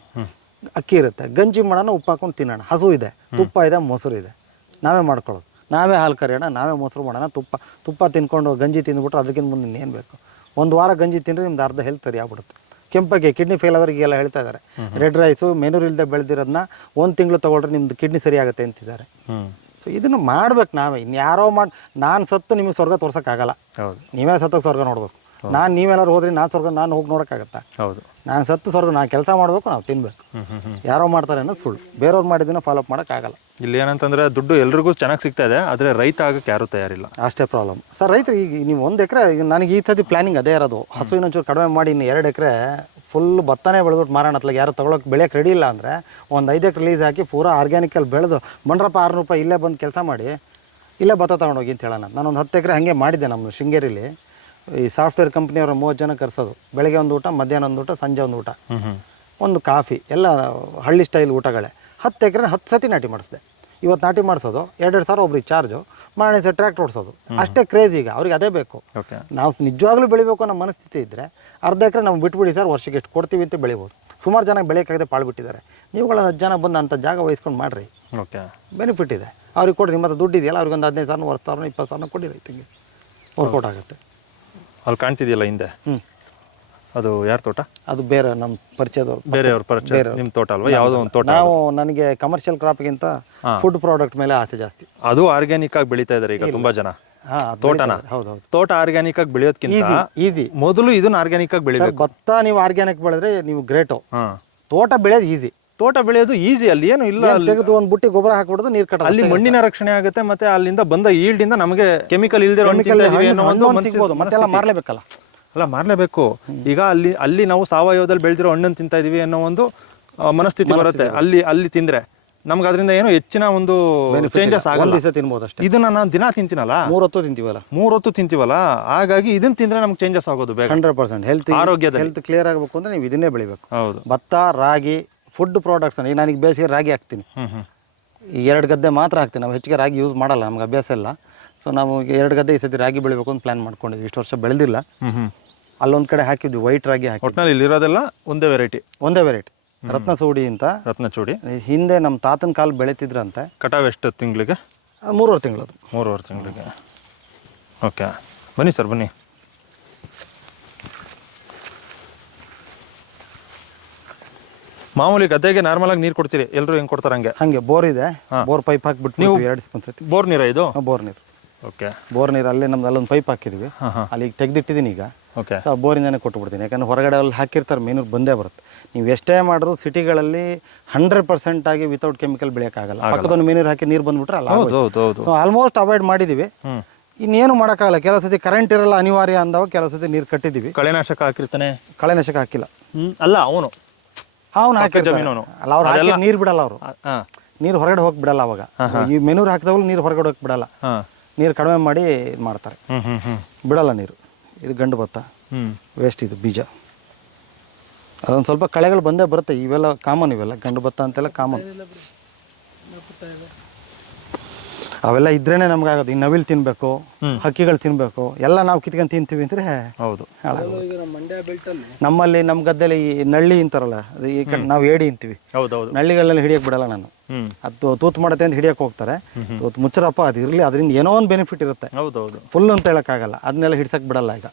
ಅಕ್ಕಿ ಇರುತ್ತೆ. ಗಂಜಿ ಮಾಡೋಣ ಉಪ್ಪು ಹಾಕೊಂಡು ತಿನ್ನೋಣ. ಹಸು ಇದೆ. ತುಪ್ಪ ಇದೆ ಮೊಸರು ಇದೆ. ನಾವೇ ಮಾಡ್ಕೊಳ್ಳೋದು. ನಾವೇ ಹಾಲು ಕರೆಯೋಣ ನಾವೇ ಮೊಸರು ಮಾಡೋಣ. ತುಪ್ಪ ತುಪ್ಪ ತಿನ್ಕೊಂಡು ಗಂಜಿ ತಿಂದ್ಬಿಟ್ರೆ ಅದಕ್ಕಿಂತ ಮುಂದೆ ಇನ್ನೇನು ಬೇಕು? ಒಂದು ವಾರ ಗಂಜಿ ತಿಂದರೆ ನಿಮ್ದು ಅರ್ಧ ಹೆಲ್ತ್ ಸರಿ ಆಗ್ಬಿಡುತ್ತೆ. ಕೆಂಪಗೆ ಕಿಡ್ನಿ ಫೇಲ್ ಆದವ್ರಿಗೆಲ್ಲ ಹೇಳ್ತಾ ಇದ್ದಾರೆ ರೆಡ್ ರೈಸು ಮೆನೂರ್ ಇಲ್ಲದೆ ಬೆಳೆದಿರೋದನ್ನ ಒಂದು ತಿಂಗಳು ತೊಗೊಳ್ರೆ ನಿಮ್ದು ಕಿಡ್ನಿ ಸರಿ ಆಗುತ್ತೆ ಅಂತಿದ್ದಾರೆ. ಸೊ ಇದನ್ನು ಮಾಡ್ಬೇಕು ನಾವೇ. ಇನ್ಯಾರೋ ಮಾಡಿ ನಾನು ಸತ್ತು ನಿಮಗೆ ಸ್ವರ್ಗ ತೋರ್ಸೋಕ್ಕಾಗಲ್ಲ. ಹೌದು. ನೀವೇ ಸತ್ತೋಗಿ ಸ್ವರ್ಗ ನೋಡ್ಬೇಕು. ನಾನು ನೀವೆಲ್ಲರೂ ಹೋದ್ರಿ ನಾನು ಸ್ವರ್ಗ ನಾನು ಹೋಗಿ ನೋಡೋಕ್ಕಾಗತ್ತಾ? ಹೌದು. ನಾನು ಸತ್ತು ಸ್ವರ್ಗ ನಾನು ಕೆಲಸ ಮಾಡಬೇಕು ನಾವು ತಿನ್ಬೇಕು. ಯಾರೋ ಮಾಡ್ತಾರೆ ಅನ್ನೋದು ಸುಳ್ಳು. ಬೇರೆಯವ್ರು ಮಾಡಿದ್ದನ್ನ ಫಾಲೋ ಅಪ್ ಮಾಡೋಕ್ಕಾಗಲ್ಲ. ಇಲ್ಲಿ ಏನಂತಂದ್ರೆ ದುಡ್ಡು ಎಲ್ರಿಗೂ ಚೆನ್ನಾಗಿ ಸಿಗ್ತಾ ಇದೆ ಆದ್ರೆ ರೈತ ಆಗಕ್ಕೆ ಯಾರು ತಯಾರಿಲ್ಲ. ಅಷ್ಟೇ ಪ್ರಾಬ್ಲಮ್ ಸರ್ ರೈತರು ಈಗ ನೀವು ಒಂದು ಎಕರೆ ಈಗ ನನಗೆ ಈ ಸತಿ ಪ್ಲಾನಿಂಗ್ ಅದೇ ಇರೋದು. ಹಸು ಇನ್ನೊಂಚೂರು ಕಡಿಮೆ ಮಾಡಿ ಇನ್ನು ಎರಡು ಎಕರೆ ಫುಲ್ ಭತ್ತನೇ ಬೆಳೆದ್ಬಿಟ್ಟು ಮಾರೋಣ ಅತ್ಲಾಗ ಯಾರು ತೊಗೊಳಕ್ಕೆ ಬೆಳೆಯೋಕೆ ರೆಡಿ ಇಲ್ಲ ಅಂದರೆ ಒಂದು ಐದು ಎಕರೆ ಲೀಸ್ ಹಾಕಿ ಪೂರಾ ಆರ್ಗ್ಯಾನಿಕಲ್ಲಿ ಬೆಳೆದು ಬಂಡ್ರಪ್ಪ ಆರುನೂರು ರೂಪಾಯಿ ಇಲ್ಲೇ ಬಂದು ಕೆಲಸ ಮಾಡಿ ಇಲ್ಲೇ ಭತ್ತ ತೊಗೊಂಡೋಗಿ ಅಂತ ಹೇಳೋಣ. ನಾನು ಒಂದು ಹತ್ತು ಎಕರೆ ಹಾಗೆ ಮಾಡಿದ್ದೆ ನಮ್ಮ ಶೃಂಗೇರಿಲಿ. ಈ ಸಾಫ್ಟ್ವೇರ್ ಕಂಪ್ನಿಯವರು ಮೂವತ್ತು ಜನ ಕರೆಸೋದು. ಬೆಳಗ್ಗೆ ಒಂದು ಊಟ ಮಧ್ಯಾಹ್ನ ಒಂದು ಊಟ ಸಂಜೆ ಒಂದು ಊಟ. ಒಂದು ಕಾಫಿ ಎಲ್ಲ ಹಳ್ಳಿ ಸ್ಟೈಲ್ ಊಟಗಳೇ. ಹತ್ತು ಎಕರೆ ಹತ್ತು ಸತಿ ನಾಟಿ ಮಾಡಿಸಿದೆ. ಇವತ್ತು ನಾಟಿ ಮಾಡಿಸೋದು ಎರಡೆರಡು ಸಾವಿರ ಒಬ್ರಿಗೆ ಚಾರ್ಜು ಮಾರನೇ ಸಹ ಟ್ರ್ಯಾಕ್ಟ್ ಓಡಿಸೋದು. ಅಷ್ಟೇ ಕ್ರೇಜ್ ಈಗ ಅವ್ರಿಗೆ ಅದೇ ಬೇಕು. ಓಕೆ. ನಾವು ನಿಜವಾಗ್ಲೂ ಬೆಳಿಬೇಕು ಅನ್ನೋ ಮನಸ್ಥಿತಿ ಇದ್ದರೆ ಅರ್ಧ ಎಕರೆ ನಾವು ಬಿಟ್ಬಿಡಿ ಸರ್ ವರ್ಷಕ್ಕೆ ಎಷ್ಟು ಕೊಡ್ತೀವಿ ಅಂತ ಬೆಳಿಬೋದು. ಸುಮಾರು ಜನ ಬೆಳೆಯೋಕ್ಕಾಗದೆ ಪಾಳ್ಬಿಟ್ಟಿದ್ದಾರೆ ನೀವುಗಳ ಹತ್ತು ಜನ ಬಂದು ಅಂಥ ಜಾಗ ವಹಿಸ್ಕೊಂಡು ಮಾಡಿರಿ. ಓಕೆ. ಬೆನಿಫಿಟ್ ಇದೆ. ಅವ್ರಿಗೆ ಕೊಡ್ರಿ ನಿಮ್ಮ ಹತ್ರ ದುಡ್ಡು ಇದೆಯಲ್ಲ ಅವ್ರಿಗೆ ಒಂದು ಹದಿನೈದು ಸಾವಿರ ಒಂದು ಸಾವಿರ ಇಪ್ಪತ್ತು ಸಾವಿರ ಕೊಡಿರಿ ರೈತಂಗೆ ವರ್ಕೌಟ್ ಆಗುತ್ತೆ. ಅಲ್ಲಿ ಕಾಣ್ತಿದೆಯಲ್ಲ ಹಿಂದೆ? ಅದು ಯಾರ ತೋಟ? ಅದು ಬೇರೆ ನಮ್ಮ ಪರಿಚಯದವ್ರು ಬೇರೆಯವ್ರ ಪರಿಚಯ ನಿಮ್ಮ ತೋಟ ಅಲ್ವಾ? ಯಾವುದೋ ಒಂದು ತೋಟ ನಾವು ನನಗೆ ಕಮರ್ಷಿಯಲ್ ಕ್ರಾಪ್ಗಿಂತ ಫುಡ್ ಪ್ರಾಡಕ್ಟ್ ಮೇಲೆ ಆಸೆ ಜಾಸ್ತಿ. ಅದು ಆರ್ಗ್ಯಾನಿಕ್ ಆಗಿ ಬೆಳೀತಾ ಇದಾರೆ ಈಗ ತುಂಬಾ ಜನ. ಹಾಂ ತೋಟನ? ಹೌದು ಹೌದು. ತೋಟ ಆರ್ಗ್ಯಾನಿಕ್ ಆಗಿ ಬೆಳೆಯೋದ್ಕಿಂತ ಈಸಿ ಈಸಿ ಮೊದಲು ಇದನ್ನ ಆರ್ಗ್ಯಾನಿಕ್ ಆಗಿ ಬೆಳಿಬೇಕು. ಭತ್ತ ನೀವು ಆರ್ಗ್ಯಾನಿಕ್ ಬೆಳೆದ್ರೆ ನೀವು ಗ್ರೇಟು ಹಾ. ತೋಟ ಬೆಳೆಯೋದು ಈಸಿ ತೋಟ ಬೆಳೆಯೋದು ಈಸಿ ಅಲ್ಲಿ ಏನು ಇಲ್ಲ ಅಲ್ಲಿ ತೆಗೆದು ಒಂದು ಬುಟ್ಟಿ ಗೊಬ್ಬರ ಹಾಕ್ಬಿಡೋದು ನೀರು ಕಟ್ಟ ಅಲ್ಲಿ ಮಣ್ಣಿನ ರಕ್ಷಣೆ ಆಗುತ್ತೆ ಮತ್ತೆ ಅಲ್ಲಿಂದ ಬಂದ yield ಇಂದ ನಮಗೆ ಕೆಮಿಕಲ್ ಇಲ್ದಿರೋ ಹಣ್ಣು ತಿಂತಾ ಇದೀವಿ ಅನ್ನೋ ಒಂದು ಮನಸ್ಸಿಗೆ- ಸಿಗ್ಬೋದು ಮತ್ತೆಲ್ಲ ಮಾರಲೇಬೇಕಲ್ಲ. ಅಲ್ಲ ಮಾರ್ಲೇಬೇಕು. ಈಗ ಅಲ್ಲಿ ಅಲ್ಲಿ ನಾವು ಸಾವಯವದಲ್ಲಿ ಬೆಳೆದಿರೋ ಹಣ್ಣನ್ನು ತಿಂತಾ ಇದೀವಿ ಅನ್ನೋ ಒಂದು ಆ, ಮನಸ್ಥಿತಿ ಬರುತ್ತೆ. ಅಲ್ಲಿ ಅಲ್ಲಿ ತಿಂದ್ರೆ ನಮ್ಗೆ ಅದರಿಂದ ಏನು ಹೆಚ್ಚಿನ ಒಂದು ಚೇಂಜಸ್ ಒಂದು ಆಗಲ್ಲ. ದಿವಸ ತಿನ್ಬೋದು ಅಷ್ಟೇ. ಇದನ್ನ ನಾನು ದಿನ ತಿಂತೀನಲ್ಲ? ಮೂರೊತ್ತು ತಿಂತೀವಲ್ಲ. ಮೂರೊತ್ತು ತಿಂತೀವಲ್ಲ? ಹಾಗಾಗಿ ಇದನ್ನ ತಿಂದ್ರೆ ನಮ್ಗೆ ಚೇಂಜಸ್ ಆಗೋದು ಬೇಗ. Hundred percent. ಹೆಲ್ತ್ ಆರೋಗ್ಯದ ಹೆಲ್ತ್ ಕ್ಲಿಯರ್ ಆಗಬೇಕು ಅಂದ್ರೆ ನೀವು ಇದನ್ನೇ ಬೆಳಿಬೇಕು. ಹೌದು. ಭತ್ತ ರಾಗಿ ಫುಡ್ ಪ್ರಾಡಕ್ಟ್ಸ್ ಈಗ ನನಗೆ ಬೇಸಿಗೆ ರಾಗಿ ಹಾಕ್ತೀನಿ. ಈ ಎರಡು ಗದ್ದೆ ಮಾತ್ರ ಹಾಕ್ತೀನಿ. ನಾವು ಹೆಚ್ಚಿಗೆ ರಾಗಿ ಯೂಸ್ ಮಾಡಲ್ಲ ನಮ್ಗೆ ಅಭ್ಯಾಸ ಇಲ್ಲ. ಸೊ ನಾವು ಈಗ ಎರಡು ಗದ್ದೆ ಈ ಸತಿ ರಾಗಿ ಬೆಳಿಬೇಕು ಅಂತ ಪ್ಲ್ಯಾನ್ ಮಾಡ್ಕೊಂಡಿದ್ವಿ. ಇಷ್ಟು ವರ್ಷ ಬೆಳೆದಿಲ್ಲ. ಅಲ್ಲೊಂದು ಕಡೆ ಹಾಕಿದ್ವಿ ವೈಟ್ ರಾಗಿ ಹಾಕಿ ಒಟ್ನಲ್ಲಿ ಇಲ್ಲಿರೋದೆಲ್ಲ ಒಂದೇ ವೆರೈಟಿ ಒಂದೇ ವೆರೈಟಿ ರತ್ನಸೂಡಿ ಅಂತ. ರತ್ನಚೂಡಿ ಹಿಂದೆ ನಮ್ಮ ತಾತನ ಕಾಲು ಬೆಳೀತಿದ್ರಂತೆ. ಕಟಾವ್ ಎಷ್ಟು ತಿಂಗಳಿಗೆ? ಮೂರುವರೆ ತಿಂಗಳದು. ಮೂರುವರೆ ತಿಂಗಳಿಗೆ. ಓಕೆ. ಬನ್ನಿ ಸರ್ ಬನ್ನಿ. ಮಾಮೂಲಿ ಗದ್ದೆಗೆ ನಾರ್ಮಲ್ ಆಗಿ ನೀರು ಕೊಡ್ತೀರಿ. ಎಲ್ಲರೂ ಹೆಂಗ್ ಕೊಡ್ತಾರೆ ಹಂಗೆ? ಹಂಗೆ ಬೋರ್ ಇದೆ. ಬೋರ್ ಪೈಪ್ ಹಾಕಿಬಿಟ್ಟು ನೀವು ಎರಡು ಸತಿ ಬೋರ್ ನೀರ ಇದು? ಬೋರ್ ನೀರು. ಓಕೆ. ಬೋರ್ ನೀರು ಅಲ್ಲೇ ನಮ್ದು ಅಲ್ಲೊಂದು ಪೈಪ್ ಹಾಕಿದ್ವಿ. ಅಲ್ಲಿ ಅಲ್ಲಿಗೆ ತೆಗೆದಿಟ್ಟಿದ್ದೀನಿ ಈಗ. ಓಕೆ. ಸೊ ಬೋರಿಂದಾನೆ ಕೊಟ್ಟು ಕೊಟ್ಬಿಡ್ತೀನಿ. ಯಾಕಂದ್ರೆ ಹೊರಗಡೆ ಅಲ್ಲಿ ಹಾಕಿರ್ತಾರೆ ಮೀನು ಬಂದೇ ಬರುತ್ತೆ. ನೀವು ಎಷ್ಟೇ ಮಾಡಿದ್ರು ಸಿಟಿಗಳಲ್ಲಿ ಹಂಡ್ರೆಡ್ ಪರ್ಸೆಂಟ್ ಆಗಿ ವಿತೌಟ್ ಕೆಮಿಕಲ್ ಬೆಳೆಯೋಕ್ಕಾಗಲ್ಲ. ಪಕ್ಕದೊಂದು ಮೀನು ಹಾಕಿ ನೀರು ಬಂದ್ಬಿಟ್ರೆ ಅಲ್ಲ ಸೊ ಆಲ್ಮೋಸ್ಟ್ ಅವಾಯ್ಡ್ ಮಾಡಿದ್ದೀವಿ ಹ್ಞೂ ಇನ್ನೇನು ಮಾಡೋಕ್ಕಾಗಲ್ಲ. ಕೆಲವು ಸತಿ ಕರೆಂಟ್ ಇರಲ್ಲ ಅನಿವಾರ್ಯ ಅಂದಾಗ ಕೆಲವು ಸತಿ ನೀರು ಕಟ್ಟಿದ್ದೀವಿ ಕಳೆನಾಶಕ ಹಾಕಿರ್ತಾನೆ. ಕಳೆನಾಶಕ ಹಾಕಿಲ್ಲ. ಅಲ್ಲ ಅವನು. ಅವ್ನು ಹಾಕಿ. ಅಲ್ಲ ಅವ್ರು ಹಾಕಿ ನೀರು ಬಿಡಲ್ಲ ಅವರು. ಹಾಂ ನೀರು ಹೊರಗಡೆ ಹೋಗಿ ಬಿಡಲ್ಲ ಅವಾಗ. ಈ ಮೆನೂರ್ ಹಾಕಿದವಾಗ ನೀರು ಹೊರಗಡೆ ಹೋಗಿ ಬಿಡಲ್ಲ. ಹಾಂ. ನೀರು ಕಡಿಮೆ ಮಾಡಿ ಇದು ಮಾಡ್ತಾರೆ. ಬಿಡಲ್ಲ ನೀರು. ಇದು ಗಂಡು ಭತ್ತ. ವೇಸ್ಟ್ ಇದು ಬೀಜ. ಅದೊಂದು ಸ್ವಲ್ಪ ಕಳೆಗಳು ಬಂದೇ ಬರುತ್ತೆ. ಇವೆಲ್ಲ ಕಾಮನ್ ಇವೆಲ್ಲ. ಗಂಡು ಭತ್ತ ಅಂತೆಲ್ಲ ಕಾಮನ್ ಅವೆಲ್ಲ ಇದ್ರೇನೆ ನಮ್ಗಾಗೋದು. ಈ ನವಿಲು ತಿನ್ಬೇಕು ಹಕ್ಕಿಗಳು ತಿನ್ಬೇಕು ಎಲ್ಲ ನಾವು ಕಿತ್ಕೊಂಡು ತಿಂತೀವಿ ಅಂದ್ರೆ ಹೌದು. ನಮ್ಮಲ್ಲಿ ನಮ್ಮ ಗದ್ದೆಲಿ ಈ ನಳ್ಳಿ ಅಂತಾರಲ್ಲ ಅದು ಈ ಕಡೆ ನಾವು ಏಡಿ ಅಂತೀವಿ. ಹೌದೌದು. ಹೌದು ನಳ್ಳಿಗಳನ್ನೆಲ್ಲ ಹಿಡಿಯಕ್ಕೆ ಬಿಡಲ್ಲ ನಾನು. ಅದು ತೂತು ಮಾಡತ್ತೆ ಅಂತ ಹಿಡಿಯಕ್ಕೆ ಹೋಗ್ತಾರೆ. ತೂತು ಮುಚ್ಚರಪ್ಪ ಅದು ಇರಲಿ ಅದರಿಂದ ಏನೋ ಒಂದು ಬೆನಿಫಿಟ್ ಇರುತ್ತೆ. ಹೌದು ಹೌದು ಫುಲ್ ಅಂತ ಹೇಳೋಕ್ಕಾಗಲ್ಲ. ಅದನ್ನೆಲ್ಲ ಹಿಡ್ಸಕ್ಕೆ ಬಿಡಲ್ಲ ಈಗ.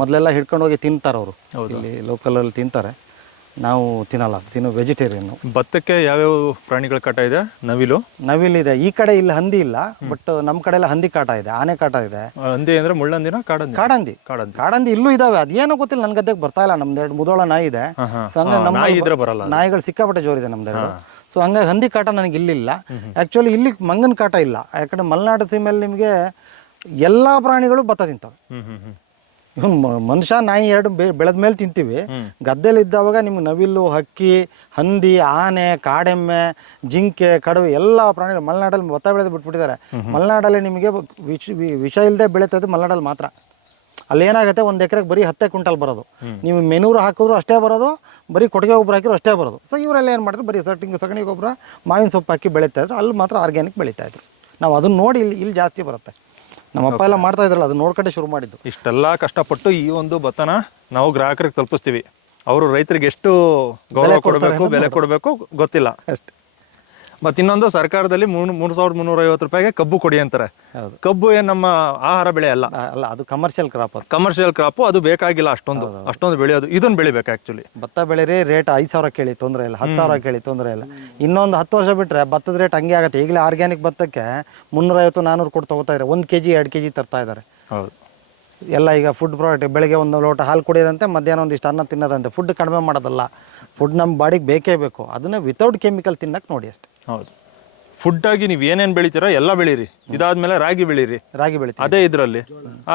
ಮೊದಲೆಲ್ಲ ಹಿಡ್ಕೊಂಡು ಹೋಗಿ ತಿಂತಾರೆ ಅವರು. ಇಲ್ಲಿ ಲೋಕಲಲ್ಲಿ ತಿಂತಾರೆ. ನಾವು ತಿನ್ನಲ್ಲ ತಿನ್ನು ವೆಜಿಟೇರಿಯನ್ ಭತ್ತಕ್ಕೆ ಯಾವ್ಯಾವ ಪ್ರಾಣಿಗಳ ಕಾಟ ಇದೆ? ನವಿಲು? ನವಿಲಿದೆ ಈ ಕಡೆ ಇಲ್ಲಿ ಹಂದಿ ಇಲ್ಲ ಬಟ್ ನಮ್ಮ ಕಡೆ ಎಲ್ಲ ಹಂದಿ ಕಾಟ ಇದೆ ಆನೆ ಕಾಟ ಇದೆ. ಹಂದಿ ಅಂದ್ರೆ ಮುಳ್ಳಂದಿನ ಕಾಡಂದಿ ಕಾಡಂದಿ. ಕಾಡಂದಿ. ಕಾಡಂದಿ ಇಲ್ಲೂ ಇದಾವೆ. ಅದೇನೋ ಗೊತ್ತಿಲ್ಲ ನನ್ನ ಗದ್ದೆಗೆ ಬರ್ತಾ ಇಲ್ಲ. ನಮ್ದು ಎರಡು ಮುದೋಳ ನಾಯಿ ಇದೆ. ಸೊ ಹಂಗಾಗಿ ನಮ್ಮ ಇದ್ರೆ ಬರಲ್ಲ ನಾಯಿಗಳು ಸಿಕ್ಕಾಪಟ್ಟೆ ಜೋರಿದೆ ನಮ್ದೆರಡು ಸೊ ಹಂಗಾಗಿ ಹಂದಿ ಕಾಟ ನನಗೆ ಇಲ್ಲಿಲ್ಲ. ಆ್ಯಕ್ಚುಲಿ ಇಲ್ಲಿ ಮಂಗನ ಕಾಟ ಇಲ್ಲ. ಯಾಕಂದ್ರೆ ಮಲೆನಾಡು ಸೀಮೆಯಲ್ಲಿ ನಿಮಗೆ ಎಲ್ಲ ಪ್ರಾಣಿಗಳು ಭತ್ತ ತಿಂತವೆ. ಮನುಷ್ಯ ನಾಯಿ ಎರಡು ಬೆಳೆದ ಮೇಲೆ ತಿಂತೀವಿ. ಗದ್ದೆಲಿ ಇದ್ದಾವಾಗ ನಿಮ್ಗೆ ನವಿಲು ಹಕ್ಕಿ ಹಂದಿ ಆನೆ ಕಾಡೆಮ್ಮೆ ಜಿಂಕೆ ಕಡವು ಎಲ್ಲ ಪ್ರಾಣಿಗಳು ಮಲೆನಾಡಲ್ಲಿ ಒತ್ತ ಬೆಳೆದು ಬಿಟ್ಬಿಟ್ಟಿದ್ದಾರೆ. ಮಲೆನಾಡಲ್ಲಿ ನಿಮಗೆ ವಿಷ ವಿ- ವಿಷ ಇಲ್ಲದೆ ಬೆಳೀತದೆ ಮಲೆನಾಡಲ್ಲಿ ಮಾತ್ರ. ಅಲ್ಲಿ ಏನಾಗುತ್ತೆ ಒಂದು ಎಕರೆಗೆ ಬರೀ ಹತ್ತೆ ಕ್ವಿಂಟಲ್ ಬರೋದು. ನೀವು ಮೆನೂರು ಹಾಕಿದ್ರು ಅಷ್ಟೇ ಬರೋದು ಬರೀ ಕೊಟ್ಟಿಗೆ ಗೊಬ್ಬರ ಹಾಕಿದ್ರು ಅಷ್ಟೇ ಬರೋದು. ಸೊ ಇವರೆಲ್ಲ ಏನು ಮಾಡಿದ್ರು ಬರೀ ಸಟ್ಟಿಂಗ್ ಸಗಣಿ ಗೊಬ್ಬರ ಮಾವಿನ ಸೊಪ್ಪು ಹಾಕಿ ಬೆಳೀತಾ ಇದ್ರು. ಅಲ್ಲಿ ಮಾತ್ರ ಆರ್ಗ್ಯಾನಿಕ್ ಬೆಳೀತಾ ಇದ್ರು. ನಾವು ಅದನ್ನ ನೋಡಿ ಇಲ್ಲಿ ಇಲ್ಲಿ ಜಾಸ್ತಿ ಬರುತ್ತೆ. ನಮ್ಮ ಅಪ್ಪ ಎಲ್ಲ ಮಾಡ್ತಾ ಇದ್ರಲ್ಲ ಅದನ್ನ ನೋಡ್ಕೊಂಡೆ ಶುರು ಮಾಡಿದ್ದು. ಇಷ್ಟೆಲ್ಲ ಕಷ್ಟಪಟ್ಟು ಈ ಒಂದು ಭತ್ತನ ನಾವು ಗ್ರಾಹಕರಿಗೆ ತಲುಪಿಸ್ತೀವಿ. ಅವರು ರೈತರಿಗೆ ಎಷ್ಟು ಗೌರವ ಕೊಡಬೇಕು ಬೆಲೆ ಕೊಡಬೇಕು ಗೊತ್ತಿಲ್ಲ. ಅಷ್ಟೇ. ಮತ್ತೆ ಇನ್ನೊಂದು ಸರ್ಕಾರದಲ್ಲಿ ಮೂರು ಮೂರು ಸಾವಿರದ ಮುನ್ನೂರ ಐವತ್ತು ರೂಪಾಯಿಗೆ ಕಬ್ಬು ಕೊಡಿ ಅಂತಾರೆ. ಹೌದು. ಕಬ್ಬು ಏನು ನಮ್ಮ ಆಹಾರ ಬೆಳೆ ಅಲ್ಲ. ಅಲ್ಲ ಅದು ಕಮರ್ಷಿಯಲ್ ಕ್ರಾಪ್ ಅದು. ಕಮರ್ಷಿಯಲ್ ಕ್ರಾಪ್ ಅದು ಬೇಕಾಗಿಲ್ಲ ಅಷ್ಟೊಂದು. ಅಷ್ಟೊಂದು ಬೆಳೆಯೋದು. ಇದನ್ನ ಬೆಳಿಬೇಕು ಆಕ್ಚುಲಿ ಭತ್ತ ಬೆಳೆರಿ ರೇಟ್ ಐದು ಸಾವಿರ ಕೇಳಿ ತೊಂದರೆ ಇಲ್ಲ. ಹತ್ತು ಸಾವಿರ ಕೇಳಿ ತೊಂದರೆ ಇಲ್ಲ. ಇನ್ನೊಂದು ಹತ್ತು ವರ್ಷ ಬಿಟ್ಟರೆ ಭತ್ತದ ರೇಟ್ ಹಂಗೆ ಆಗುತ್ತೆ. ಈಗಲೇ ಆರ್ಗ್ಯಾನಿಕ್ ಭತ್ತಕ್ಕೆ ಮುನ್ನೂರೈವತ್ತು ನಾನ್ನೂರು ಕೊಟ್ಟು ತಗೋತಾ ಇದ್ದಾರೆ. ಒಂದು ಕೆ ಜಿ ಎರಡು ಕೆ ಜಿ ತರ್ತಾ ಇದ್ದಾರೆ. ಹೌದು. ಎಲ್ಲ ಈಗ ಫುಡ್ ಪ್ರಾಡಕ್ಟ್ ಬೆಳಗ್ಗೆ ಒಂದು ಲೋಟ ಹಾಲು ಕುಡಿಯೋದಂತೆ ಮಧ್ಯಾಹ್ನ ಒಂದಿಷ್ಟು ಅನ್ನ ತಿನ್ನೋದಂತೆ. ಫುಡ್ ಕಡಿಮೆ ಮಾಡೋದಲ್ಲ. ಫುಡ್ ನಮ್ಮ ಬಾಡಿಗೆ ಬೇಕೇ ಬೇಕು. ಅದನ್ನೇ ವಿತೌಟ್ ಕೆಮಿಕಲ್ ತಿನ್ನಕ್ಕೆ ನೋಡಿ ಅಷ್ಟೇ. ಹೌದು. ಫುಡ್ ಆಗಿ ನೀವು ಏನೇನು ಬೆಳಿತೀರೋ ಎಲ್ಲ ಬೆಳೀರಿ. ಇದಾದ್ಮೇಲೆ ರಾಗಿ ಬೆಳೀರಿ. ರಾಗಿ ಬೆಳಿತೀವಿ. ಅದೇ ಇದ್ರಲ್ಲಿ.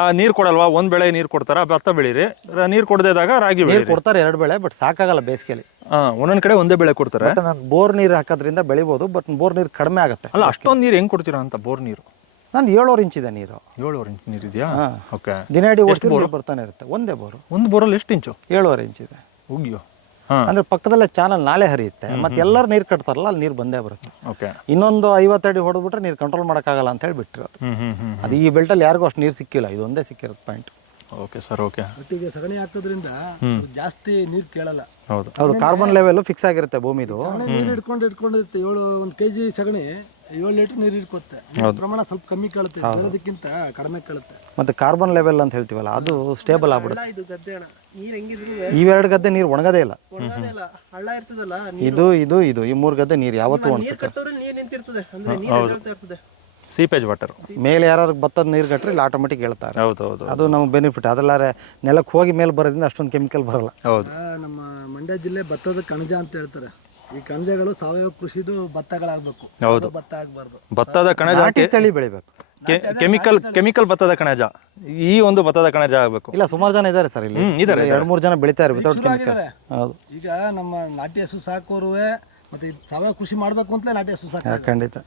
ಆ ನೀರು ಕೊಡಲ್ವಾ? ಒಂದ್ ಬೆಳೆ ನೀರು ಕೊಡ್ತಾರ? ಭತ್ತ ಬೆಳೀರಿ. ನೀರು ಕೊಡದೇ ಕೊಡದೇದಾಗ ರಾಗಿ ಬೆಳೆ ಕೊಡ್ತಾರೆ ಎರಡು ಬೆಳೆ ಬಟ್ ಸಾಕಾಗಲ್ಲ ಬೇಸಿಗೆಲಿ. ಹಾಂ ಒಂದೊಂದು ಕಡೆ ಒಂದೇ ಬೆಳೆ ಕೊಡ್ತಾರೆ. ನಾನು ಬೋರ್ ನೀರು ಹಾಕೋದ್ರಿಂದ ಬೆಳಿಬೋದು ಬಟ್ ಬೋರ್ ನೀರು ಕಡಿಮೆ ಆಗುತ್ತೆ. ಅಲ್ಲ ಅಷ್ಟೊಂದು ನೀರು ಹೆಂಗ್ ಕೊಡ್ತೀರಾ ಅಂತ ಬೋರ್ ನೀರು? ನಾನು ಏಳೂವರೆ ಇಂಚ್ ಇದೆ ನೀರು. ಏಳುವರೆ ಇಂಚ್ ನೀರು ಇದೆಯಾ? ಓಕೆ ದಿನ ಇಡೀ ಬರ್ತಾನೆ ಇರುತ್ತೆ. ಒಂದೇ ಬೋರು. ಒಂದು ಬೋರಲ್ಲಿ ಎಷ್ಟು ಇಂಚು? ಏಳುವರೆ ಇಂಚ್ ಇದೆ. ಉಗಿಯೋ. ಅಂದ್ರೆ ಪಕ್ಕದಲ್ಲೇ ಚಾನಲ್ ನಾಳೆ ಹರಿಯುತ್ತೆ. ಮತ್ತೆ ಎಲ್ಲರೂ ನೀರು ಕಟ್ತಾರಲ್ಲ ಅಲ್ಲಿ ನೀರು ಬಂದೇ ಬರುತ್ತೆ. ಓಕೆ. ಇನ್ನೊಂದು ಐವತ್ತಡಿ ಹೊಡೆದ್ಬಿಟ್ರೆ ನೀರು ಕಂಟ್ರೋಲ್ ಮಾಡೋಕ್ಕಾಗಲ್ಲ ಅಂತ ಹೇಳಿ ಹ್ಮ್ ಅದು ಈ ಬೆಲ್ಟಲ್ಲಿ ಯಾರಿಗೂ ಅಷ್ಟು ನೀರು ಸಿಕ್ಕಿಲ್ಲ. ಇದೊಂದೇ ಸಿಕ್ಕಿರೋದು ಪಾಯಿಂಟ್ ಓಕೆ ಸರ್ ಓಕೆ. ಒಟ್ಟಿಗೆ ಸಗಣಿ ಹಾಕೋದ್ರಿಂದ ಜಾಸ್ತಿ ನೀರು ಕೇಳಲ್ಲ. ಹೌದು. ಹೌದು ಕಾರ್ಬನ್ ಲೆವೆಲ್ ಫಿಕ್ಸ್ ಆಗಿರುತ್ತೆ ಭೂಮಿದು. ನೀರು ಹಿಡ್ಕೊಂಡು ಇಟ್ಕೊಂಡಿರುತ್ತೆ ಏಳು ಒಂದು ಕೆಜಿ ಸಗಣಿ ಏಳು ಲೀಟರ್ ನೀರು ಇಟ್ಕೊತ್ತೆ ಪ್ರಮಾಣ ಸ್ವಲ್ಪ ಕಮ್ಮಿ ಕೇಳುತ್ತೆ ಅದಕ್ಕಿಂತ ಕಡಿಮೆ ಕೇಳುತ್ತೆ. ಮತ್ತೆ ಕಾರ್ಬನ್ ಲೆವೆಲ್ ಅಂತ ಹೇಳ್ತೀವಲ್ಲ ಅದು ಸ್ಟೇಬಲ್ ಆಗ್ಬಿಡುತ್ತೆ. ಇದು ಗದ್ದೆ ಅಣ್ಣ. ನೀರ್ ಹೆಂಗಿದ್ರು ಇವೆರಡು ಗದ್ದೆ ನೀರು ಒಣಗದೇ ಇಲ್ಲ. ಒಣಗದೇ ಇಲ್ಲ. ಹಳ್ಳ ಇರ್ತದಲ್ಲ ಇದು ಇದು ಇದು ಈ ಮೂರು ಗದ್ದೆ ನೀರು ಯಾವತ್ತೂ ನೀರ್ ಒಣಸುತ್ತೆ ನೀರ್ ನಿಂತಿರ್ತದೆ. ಅಂದ್ರೆ ನೀರು ಇರ್ತದೆ. ಸೀಪೇಜ್ ವಾಟರ್ ಮೇಲೆ ಯಾರು ಭತ್ತದ ನೀರು ಕಟ್ಟರೆ ಇಲ್ಲಿ ಆಟೋಮೆಟಿಕ್ ಹೇಳ್ತಾರೆ. ಹೌದು ಹೌದು ಅದು ನಮ್ಗೆ ಬೆನಿಫಿಟ್ ಅದೆಲ್ಲಾರೆ ನೆಲಕ್ಕೆ ಹೋಗಿ ಮೇಲೆ ಬರೋದ್ರಿಂದ ಅಷ್ಟೊಂದು ಕೆಮಿಕಲ್ ಬರಲ್ಲ. ಹೌದು. ಆ, ನಮ್ಮ ಮಂಡ್ಯ ಜಿಲ್ಲೆ ಭತ್ತದ ಕಣಜ ಅಂತ ಹೇಳ್ತಾರೆ. ಈ ಕಣಜಗಳು ಸಾವಯವ ಕೃಷಿದು ಭತ್ತಗಳಾಗಬೇಕು. ಹೌದು. ಭತ್ತ ಆಗಬಾರ್ದು. ಭತ್ತದ ಕಣಜ ನಾಟಿ ತಳಿ ಬೆಳಿಬೇಕು. ಕೆಮಿಕಲ್ ಕೆಮಿಕಲ್ ಭತ್ತದ ಕಣಜ. ಈ ಒಂದು ಭತ್ತದ ಕಣಜ ಆಗಬೇಕು. ಇಲ್ಲ ಸುಮಾರು ಜನ ಇದ್ದಾರೆ ಸರ್ ಇಲ್ಲಿ. ಇದ್ದಾರೆ ಇದಾರೆ, ಎರಡು ಮೂರು ಜನ ಬೆಳಿತಾರೆ ವಿತೌಟ್ ಕೆಮಿಕಲ್. ಆಗಿದ್ದಾರೆ. ಹೌದು. ಈಗ ನಮ್ಮ ನಾಟಿ ಹಸು ಸಾಕೋರುವೆ ಮತ್ತೆ ಸಾವಯವ ಕೃಷಿ ಮಾಡ್ಬೇಕು ಅಂತಲೇ ನಾಟಿ ಹಸು ಸಾಕ ಖಂಡಿತ.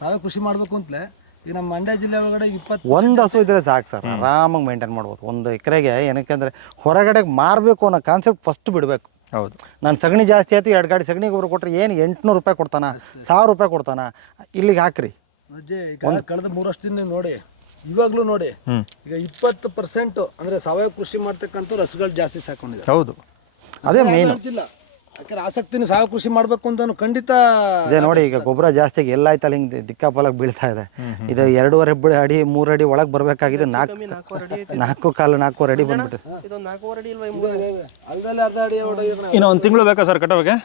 ಸಾವಯವ ಕೃಷಿ ಮಾಡ್ಬೇಕು ಅಂತಲೇ ಈಗ ನಮ್ಮ ಮಂಡ್ಯ ಜಿಲ್ಲೆ ಒಳಗಡೆ ಇಪ್ಪತ್ತು ಒಂದು ಹಸು ಇದ್ರೆ ಸಾಕು ಸರ್. ಆರಾಮಾಗಿ ಮೇಂಟೈನ್ ಮಾಡ್ಬೋದು. ಒಂದು ಎಕರೆಗೆ ಏನಕ್ಕೆ ಅಂದರೆ ಹೊರಗಡೆಗೆ ಮಾರಬೇಕು ಅನ್ನೋ ಕಾನ್ಸೆಪ್ಟ್ ಫಸ್ಟ್ ಬಿಡಬೇಕು. ಹೌದು. ನಾನು ಸಗಣಿ ಜಾಸ್ತಿ ಆಯ್ತು ಎರಡು ಗಾಡಿ ಸಗಣಿ ಗೊಬ್ಬರ ಕೊಟ್ಟರೆ ಏನು ಎಂಟುನೂರು ರೂಪಾಯಿ ಕೊಡ್ತಾನ? ಸಾವಿರ ರೂಪಾಯಿ ಕೊಡ್ತಾನ? ಇಲ್ಲಿಗೆ ಹಾಕ್ರಿ. ಅಜ್ಜಿ ಈಗ ಕಳೆದ ಮೂರು ವರ್ಷದಿಂದ ನೋಡಿ ಇವಾಗಲೂ ನೋಡಿ ಈಗ ಇಪ್ಪತ್ತು ಪರ್ಸೆಂಟ್ ಅಂದ್ರೆ ಸಾವಯವ ಕೃಷಿ ಮಾಡ್ತಕ್ಕಂಥ ರಸಗಳು ಜಾಸ್ತಿ ಸಾಕೊಂಡಿದ್ದಾರೆ. ಹೌದು. ಅದೇ ಮೇನ್ ಯಾಕಂದ್ರೆ ಆಸಕ್ತಿನ ಸಾವಯವ ಕೃಷಿ ಮಾಡ್ಬೇಕು ಅಂತ ಖಂಡಿತ ಇದೆ ನೋಡಿ ಈಗ ಗೊಬ್ಬರ ಜಾಸ್ತಿ ಎಲ್ಲ ಆಯ್ತಲ್ಲ ಹಿಂಗೆ ದಿಕ್ಕಾಪಲಕ್ ಬೀಳ್ತಾ ಇದೆ. ಇದು ಎರಡೂವರೆ ಅಡಿ ಮೂರು ಅಡಿ ಒಳಗೆ ಬರ್ಬೇಕಾಗಿದೆ ನಾಲ್ಕು ನಾಲ್ಕು ಕಾಲು ನಾಲ್ಕು ಅಡಿ ಬಂದ್ಬಿಟ್ಟು. ಇನ್ನೂ ಇಲ್ವಾ ಈ ಮೂರು ಅರ್ಧ ಅಡಿ ಹೊಡೆಯೋದು ಇನ್ನು ಒಂದು ತಿಂಗಳು ಬೇಕಾ ಸರ್ ಕಟಾವಿಗೆ?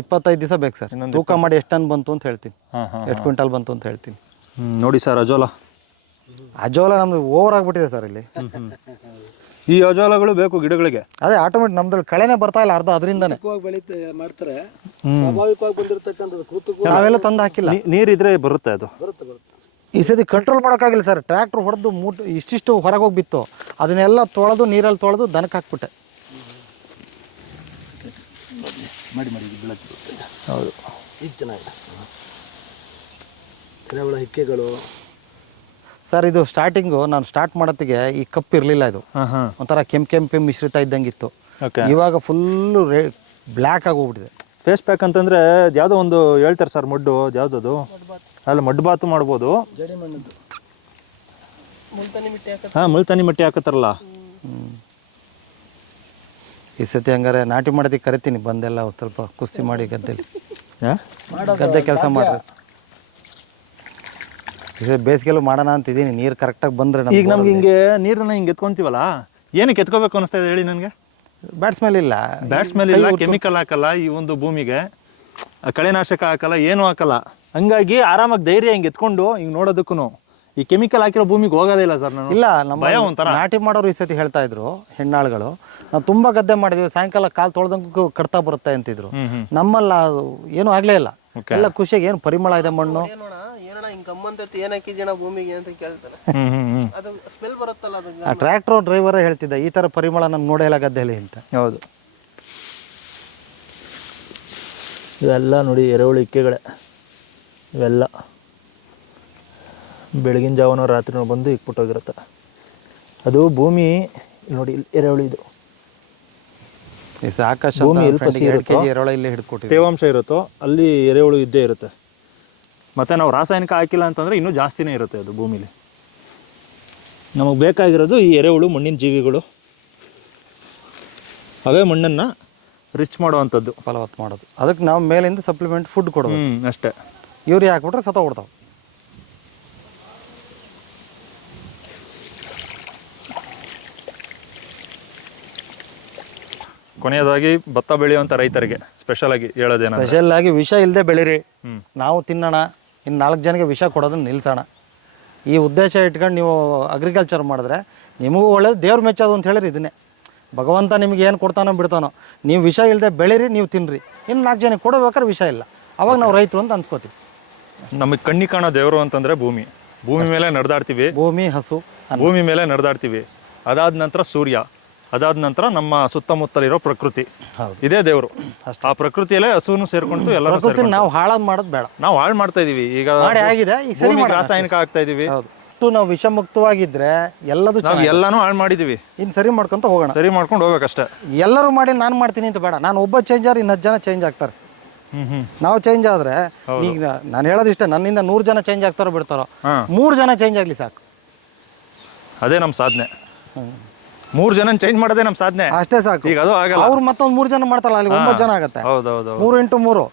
ಇಪ್ಪತ್ತೈದು ದಿವಸ ಬೇಕು ಸರ್. ತೂಕ ಮಾಡಿ ಎಷ್ಟು ಟನ್ ಬಂತು ಅಂತ ಹೇಳ್ತೀನಿ. ಎಷ್ಟು ಕ್ವಿಂಟಲ್ ಬಂತು ಅಂತ ಹೇಳ್ತೀನಿ. ನೋಡಿ ಸರ್ ಅಜೋಲ. ಅಜೋಲ ನಮ್ದು ಓವರ್ ಆಗಿಬಿಟ್ಟಿದೆ ಸರ್ ಇಲ್ಲಿ. ಈ ಅಜೋಲಗಳು ಬೇಕು ಗಿಡಗಳಿಗೆ. ಅದೇ ಆಟೋಮೆಟಿಕ್ ನಮ್ದ್ರಲ್ಲಿ ಕಳೆನೇ ಬರ್ತಾ ಇಲ್ಲ ಅರ್ಧ ಅದರಿಂದನೇ. ಕೃತಕವಾಗಿ ಬೆಳೀತಾ ಮಾಡ್ತಾರೆ. ಸ್ವಾಭಾವಿಕವಾಗಿ ಬಂದಿರತಕ್ಕಂಥದ್ದು ಕೃತಕ ನಾವೆಲ್ಲ ತಂದು ಹಾಕಿಲ್ಲ. ನೀರಿದ್ರೆ ಬರುತ್ತೆ ಅದು. ಬರುತ್ತೆ ಬರುತ್ತೆ. ಈ ಸತಿ ಕಂಟ್ರೋಲ್ ಮಾಡೋಕ್ಕಾಗಿಲ್ಲ ಸರ್ ಟ್ರ್ಯಾಕ್ಟ್ರ್ ಹೊಡೆದು ಮೂಟ್ ಇಷ್ಟಿಷ್ಟು ಹೊರಗೆ ಹೋಗಿ ಬಿತ್ತು. ಅದನ್ನೆಲ್ಲ ತೊಳೆದು ನೀರಲ್ಲಿ ತೊಳೆದು ದನಕ್ಕೆ ಹಾಕ್ಬಿಟ್ಟೆ. ಮಾಡಿ ಮಾಡಿ ಹೌದು. ಈಗ ಚೆನ್ನಾಗಿದೆ. ಹಿಕ್ಕೆಗಳು. ಸರ್ ಇದು ಸ್ಟಾರ್ಟಿಂಗು ನಾನು ಸ್ಟಾರ್ಟ್ ಮಾಡೋತ್ತಿಗೆ ಈ ಕಪ್ ಇರಲಿಲ್ಲ ಇದು. ಹಾಂ ಹಾಂ. ಒಂಥರ ಕೆಂಪು ಕೆಂಪು ಮಿಶ್ರಿತ ಇದ್ದಂಗಿತ್ತು. ಓಕೆ ಇವಾಗ ಫುಲ್ಲು ರೇ ಬ್ಲ್ಯಾಕ್ ಆಗೋಗ್ಬಿಟ್ಟಿದೆ. ಫೇಸ್ ಪ್ಯಾಕ್ ಅಂತಂದ್ರೆ ಯಾವುದೋ ಒಂದು ಹೇಳ್ತಾರೆ ಸರ್ ಮಡ್ಡು ಯಾವುದದು? ಅಲ್ಲ ಮಡ್ಡು ಬಾತು ಮಾಡ್ಬೋದು. ಹಾಂ ಮಣ್ಣದ್ದು ಮುಲ್ತಾನಿ ಮಿಟ್ಟಿ ಹಾಕತ್ತಾರಲ್ಲ. ಈ ಸತಿ ಹಂಗಾರೆ ನಾಟಿ ಮಾಡೋದಕ್ಕೆ ಕರಿತೀನಿ ಬಂದೆಲ್ಲ ಒಂದ್ ಸ್ವಲ್ಪ ಕುಸ್ತಿ ಮಾಡಿ ಗದ್ದೆಲಿ. ಹಾಂ? ಗದ್ದೆ ಕೆಲಸ ಮಾಡ್ರಿ. ಬೇಸಿಗೆಲ್ಲೂ ಮಾಡೋಣ ಇದೀನಿ ನೀರು ಕರೆಕ್ಟಾಗಿ ಬಂದ್ರೆ ಈಗ ನಮ್ಗೆ ಹಿಂಗೆ ನೀರನ್ನ ಹಿಂಗೆ ಎತ್ಕೊಂತೀವಲ್ಲ? ಏನಕ್ಕೆ ಎತ್ಕೋಬೇಕು ಅನಿಸ್ತಾ ಇದೆ ಹೇಳಿ ನನಗೆ? ಬ್ಯಾಟ್ ಮೇಲೆ ಇಲ್ಲ. ಬ್ಯಾಟ್ ಮೇಲೆ ಇಲ್ಲ ಕೆಮಿಕಲ್ ಹಾಕಲ್ಲ ಈ ಒಂದು ಭೂಮಿಗೆ. ಕಳೆನಾಶಕ ಹಾಕಲ್ಲ ಏನು ಹಾಕಲ್ಲ. ಹಂಗಾಗಿ ಆರಾಮಾಗಿ ಧೈರ್ಯ ಹಿಂಗೆ ಎತ್ಕೊಂಡು ಹಿಂಗೆ ನೋಡೋದಕ್ಕೂ ಈ ಕೆಮಿಕಲ್ ಹಾಕಿರೋ ಭೂಮಿಗೆ ಹೋಗೋದೇ ಇಲ್ಲ ಸರ್ ನಾನು. ಇಲ್ಲ ನಮ್ಮ ಭಯ ಒಂಥರ. ನಾಟಿ ಮಾಡೋರು ಈ ಸತಿ ಹೇಳ್ತಾ ಇದ್ರು ಹೆಣ್ಣಾಳುಗಳು. ನಾವು ತುಂಬಾ ಗದ್ದೆ ಮಾಡಿದ್ವಿ ಸಾಯಂಕಾಲ ಕಾಲು ತೊಳ್ದಂಗೂ ಕಡ್ತಾ ಬರುತ್ತೆ ಅಂತಿದ್ರು. ನಮ್ಮಲ್ಲ ಏನು ಏನೂ ಆಗ್ಲೇ ಇಲ್ಲ. ಎಲ್ಲ ಖುಷಿಯಾಗಿ ಏನು ಪರಿಮಳ ಇದೆ ಮಣ್ಣು? ಹಿಂಗ್ ಗಮ್ಮಂತೈತಿ ಏನ್ ಹಾಕಿದ್ಯಣ ಭೂಮಿಗೆ ಅಂತ ಕೇಳ್ತಾನೆ ಹ್ಮ್ ಹ್ಮ್ ಹ್ಮ್. ಅದು ಸ್ಮೆಲ್ ಬರುತ್ತಲ್ಲ ಅದು ಆ ಟ್ರ್ಯಾಕ್ಟರ್ ಡ್ರೈವರೇ ಹೇಳ್ತಿದ್ದ ಈ ತರ ಪರಿಮಳ ನಮ್ಗೆ ನೋಡೇ ಗದ್ದೆಲಿ ಗದ್ದೆಯಲ್ಲಿ ಅಂತ. ಹೌದು. ಇವೆಲ್ಲ ನೋಡಿ ಎರೆಹುಳು ಇಕ್ಕೆಗಳೇ. ಇವೆಲ್ಲ ಬೆಳಗಿನ ಜಾವನೋ ರಾತ್ರಿನೋ ಬಂದು ಇಕ್ಬಿಟ್ಟೋಗಿರುತ್ತೆ ಅದು ಭೂಮಿ ಇಲ್ಲಿ ನೋಡಿ ಇಲ್ಲಿ ಎರೆಹುಳು ಇದು. ಈ ಆಕಾಶ ಭೂಮಿ ಎಲ್ಲಿ ಇಲ್ಲಿ ಪಸಿ ಕೆ ಇರುತ್ತೋ? ಜಿ ಎರಳ ಇಲ್ಲೇ ಹಿಡ್ಕೊಟ್ಟಿದ್ವಿ ತೇವಾಂಶ ಇರುತ್ತೋ? ಅಲ್ಲಿ ಎರೆಹುಳು ಇದ್ದೇ ಇರುತ್ತೆ. ಮತ್ತು ನಾವು ರಾಸಾಯನಿಕ ಹಾಕಿಲ್ಲ ಅಂತಂದರೆ ಇನ್ನೂ ಜಾಸ್ತಿನೇ ಇರುತ್ತೆ ಅದು ಭೂಮಿಲಿ. ನಮಗೆ ಬೇಕಾಗಿರೋದು ಈ ಎರೆಹುಳು ಮಣ್ಣಿನ ಜೀವಿಗಳು. ಅವೇ ಮಣ್ಣನ್ನು ರಿಚ್ ಮಾಡುವಂಥದ್ದು. ಫಲವತ್ತು ಮಾಡೋದು. ಅದಕ್ಕೆ ನಾವು ಮೇಲಿಂದ ಸಪ್ಲಿಮೆಂಟ್ ಫುಡ್ ಕೊಡೋದು ಹ್ಞೂ ಅಷ್ಟೇ. ಯೂರಿಯಾ ಹಾಕ್ಬಿಟ್ರೆ ಸತ ಹೊಡ್ತಾವೆ ಕೊನೆಯದಾಗಿ ಭತ್ತ ಬೆಳೆಯುವಂಥ ರೈತರಿಗೆ ಸ್ಪೆಷಲಾಗಿ ಹೇಳೋದೇನು ಸ್ಪೆಷಲ್ ಆಗಿ ವಿಷ ಇಲ್ಲದೆ ಬೆಳೀರಿ. ನಾವು ತಿನ್ನೋಣ. ಇನ್ನು ನಾಲ್ಕು ಜನಕ್ಕೆ ವಿಷ ಕೊಡೋದನ್ನ ನಿಲ್ಲಿಸೋಣ ಈ ಉದ್ದೇಶ ಇಟ್ಕೊಂಡು ನೀವು ಅಗ್ರಿಕಲ್ಚರ್ ಮಾಡಿದ್ರೆ ನಿಮಗೂ ಒಳ್ಳೇದು ದೇವ್ರ ಮೆಚ್ಚೋದು ಅಂತ ಹೇಳಿರಿ ಇದನ್ನೇ. ಭಗವಂತ ನಿಮ್ಗೆ ಏನು ಕೊಡ್ತಾನೋ ಬಿಡ್ತಾನೋ ನೀವು ವಿಷ ಇಲ್ಲದೆ ಬೆಳೀರಿ ನೀವು ತಿನ್ನಿರಿ ಇನ್ನು ನಾಲ್ಕು ಜನಕ್ಕೆ ಕೊಡಬೇಕಾದ್ರೆ ವಿಷ ಇಲ್ಲ. ಅವಾಗ ನಾವು ರೈತರು ಅಂತ ಅನ್ಸ್ಕೋತೀವಿ. ನಮಗೆ ಕಣ್ಣಿ ಕಾಣೋ ದೇವರು ಅಂತಂದರೆ ಭೂಮಿ. ಭೂಮಿ ಮೇಲೆ ನಡೆದಾಡ್ತೀವಿ. ಭೂಮಿ ಹಸು ಭೂಮಿ ಮೇಲೆ ನಡೆದಾಡ್ತೀವಿ. ಅದಾದ ನಂತರ ಸೂರ್ಯ. ಅದಾದ ನಂತರ ನಮ್ಮ ಸುತ್ತಮುತ್ತಲಿರೋ ಪ್ರಕೃತಿ. ಇದೇ ದೇವರು. ಆ ಪ್ರಕೃತಿಯಲ್ಲೇ ಹಸುನು ಸೇರ್ಕೊಂಡು ಎಲ್ಲ ಪ್ರಕೃತಿ ನಾವು ಹಾಳಾಗಿ ಮಾಡೋದು ಬೇಡ. ನಾವು ಹಾಳು ಮಾಡ್ತಾ ಇದೀವಿ. ಈಗ ಆಗಿದೆ ರಾಸಾಯನಿಕ ಆಗ್ತಾ ಇದೀವಿ. ನಾವು ವಿಷಮುಕ್ತವಾಗಿದ್ರೆ ಎಲ್ಲದೂ ಎಲ್ಲಾನು ಹಾಳು ಮಾಡಿದೀವಿ. ಇನ್ ಸರಿ ಮಾಡ್ಕೊಂತ ಹೋಗೋಣ. ಸರಿ ಮಾಡ್ಕೊಂಡು ಹೋಗ್ಬೇಕಷ್ಟೇ. ಎಲ್ಲರೂ ಮಾಡಿ ನಾನು ಮಾಡ್ತೀನಿ ಅಂತ ಬೇಡ. ನಾನು ಒಬ್ಬ ಚೇಂಜ್ ಆದ್ರೆ ಇನ್ನು ಹತ್ತು ಜನ ಚೇಂಜ್ ಆಗ್ತಾರೆ. ಹ್ಮ್ ಹ್ಮ್. ನಾವು ಚೇಂಜ್ ಆದ್ರೆ ಈಗ ನಾನು ಹೇಳೋದಿಷ್ಟೇ ನನ್ನಿಂದ ನೂರು ಜನ ಚೇಂಜ್ ಆಗ್ತಾರೋ ಬಿಡ್ತಾರೋ ಮೂರ್ ಮೂರು ಜನ ಚೇಂಜ್ ಆಗಲಿ ಸಾಕು. ಅದೇ ನಮ್ಮ ಸಾಧನೆ. ಮೂರು ಜನ ಚೇಂಜ್ ಮಾಡೋದೇ ನಮ್ ಸಾಧನೆ. ಅಷ್ಟೇ ಸಾಕು. ಈಗ ಅದು ಆಗಲ್ಲ. ಅವ್ರು ಮತ್ತೊಂದ್ ಮೂರ್ ಜನ ಮಾಡ್ತಾರಲ್ಲ ಅಲ್ಲಿ ಒಂಬತ್ತು ಜನ ಆಗತ್ತೆ. ಹೌದೌದು ಮೂರು ಇಂಟು ಮೂರು.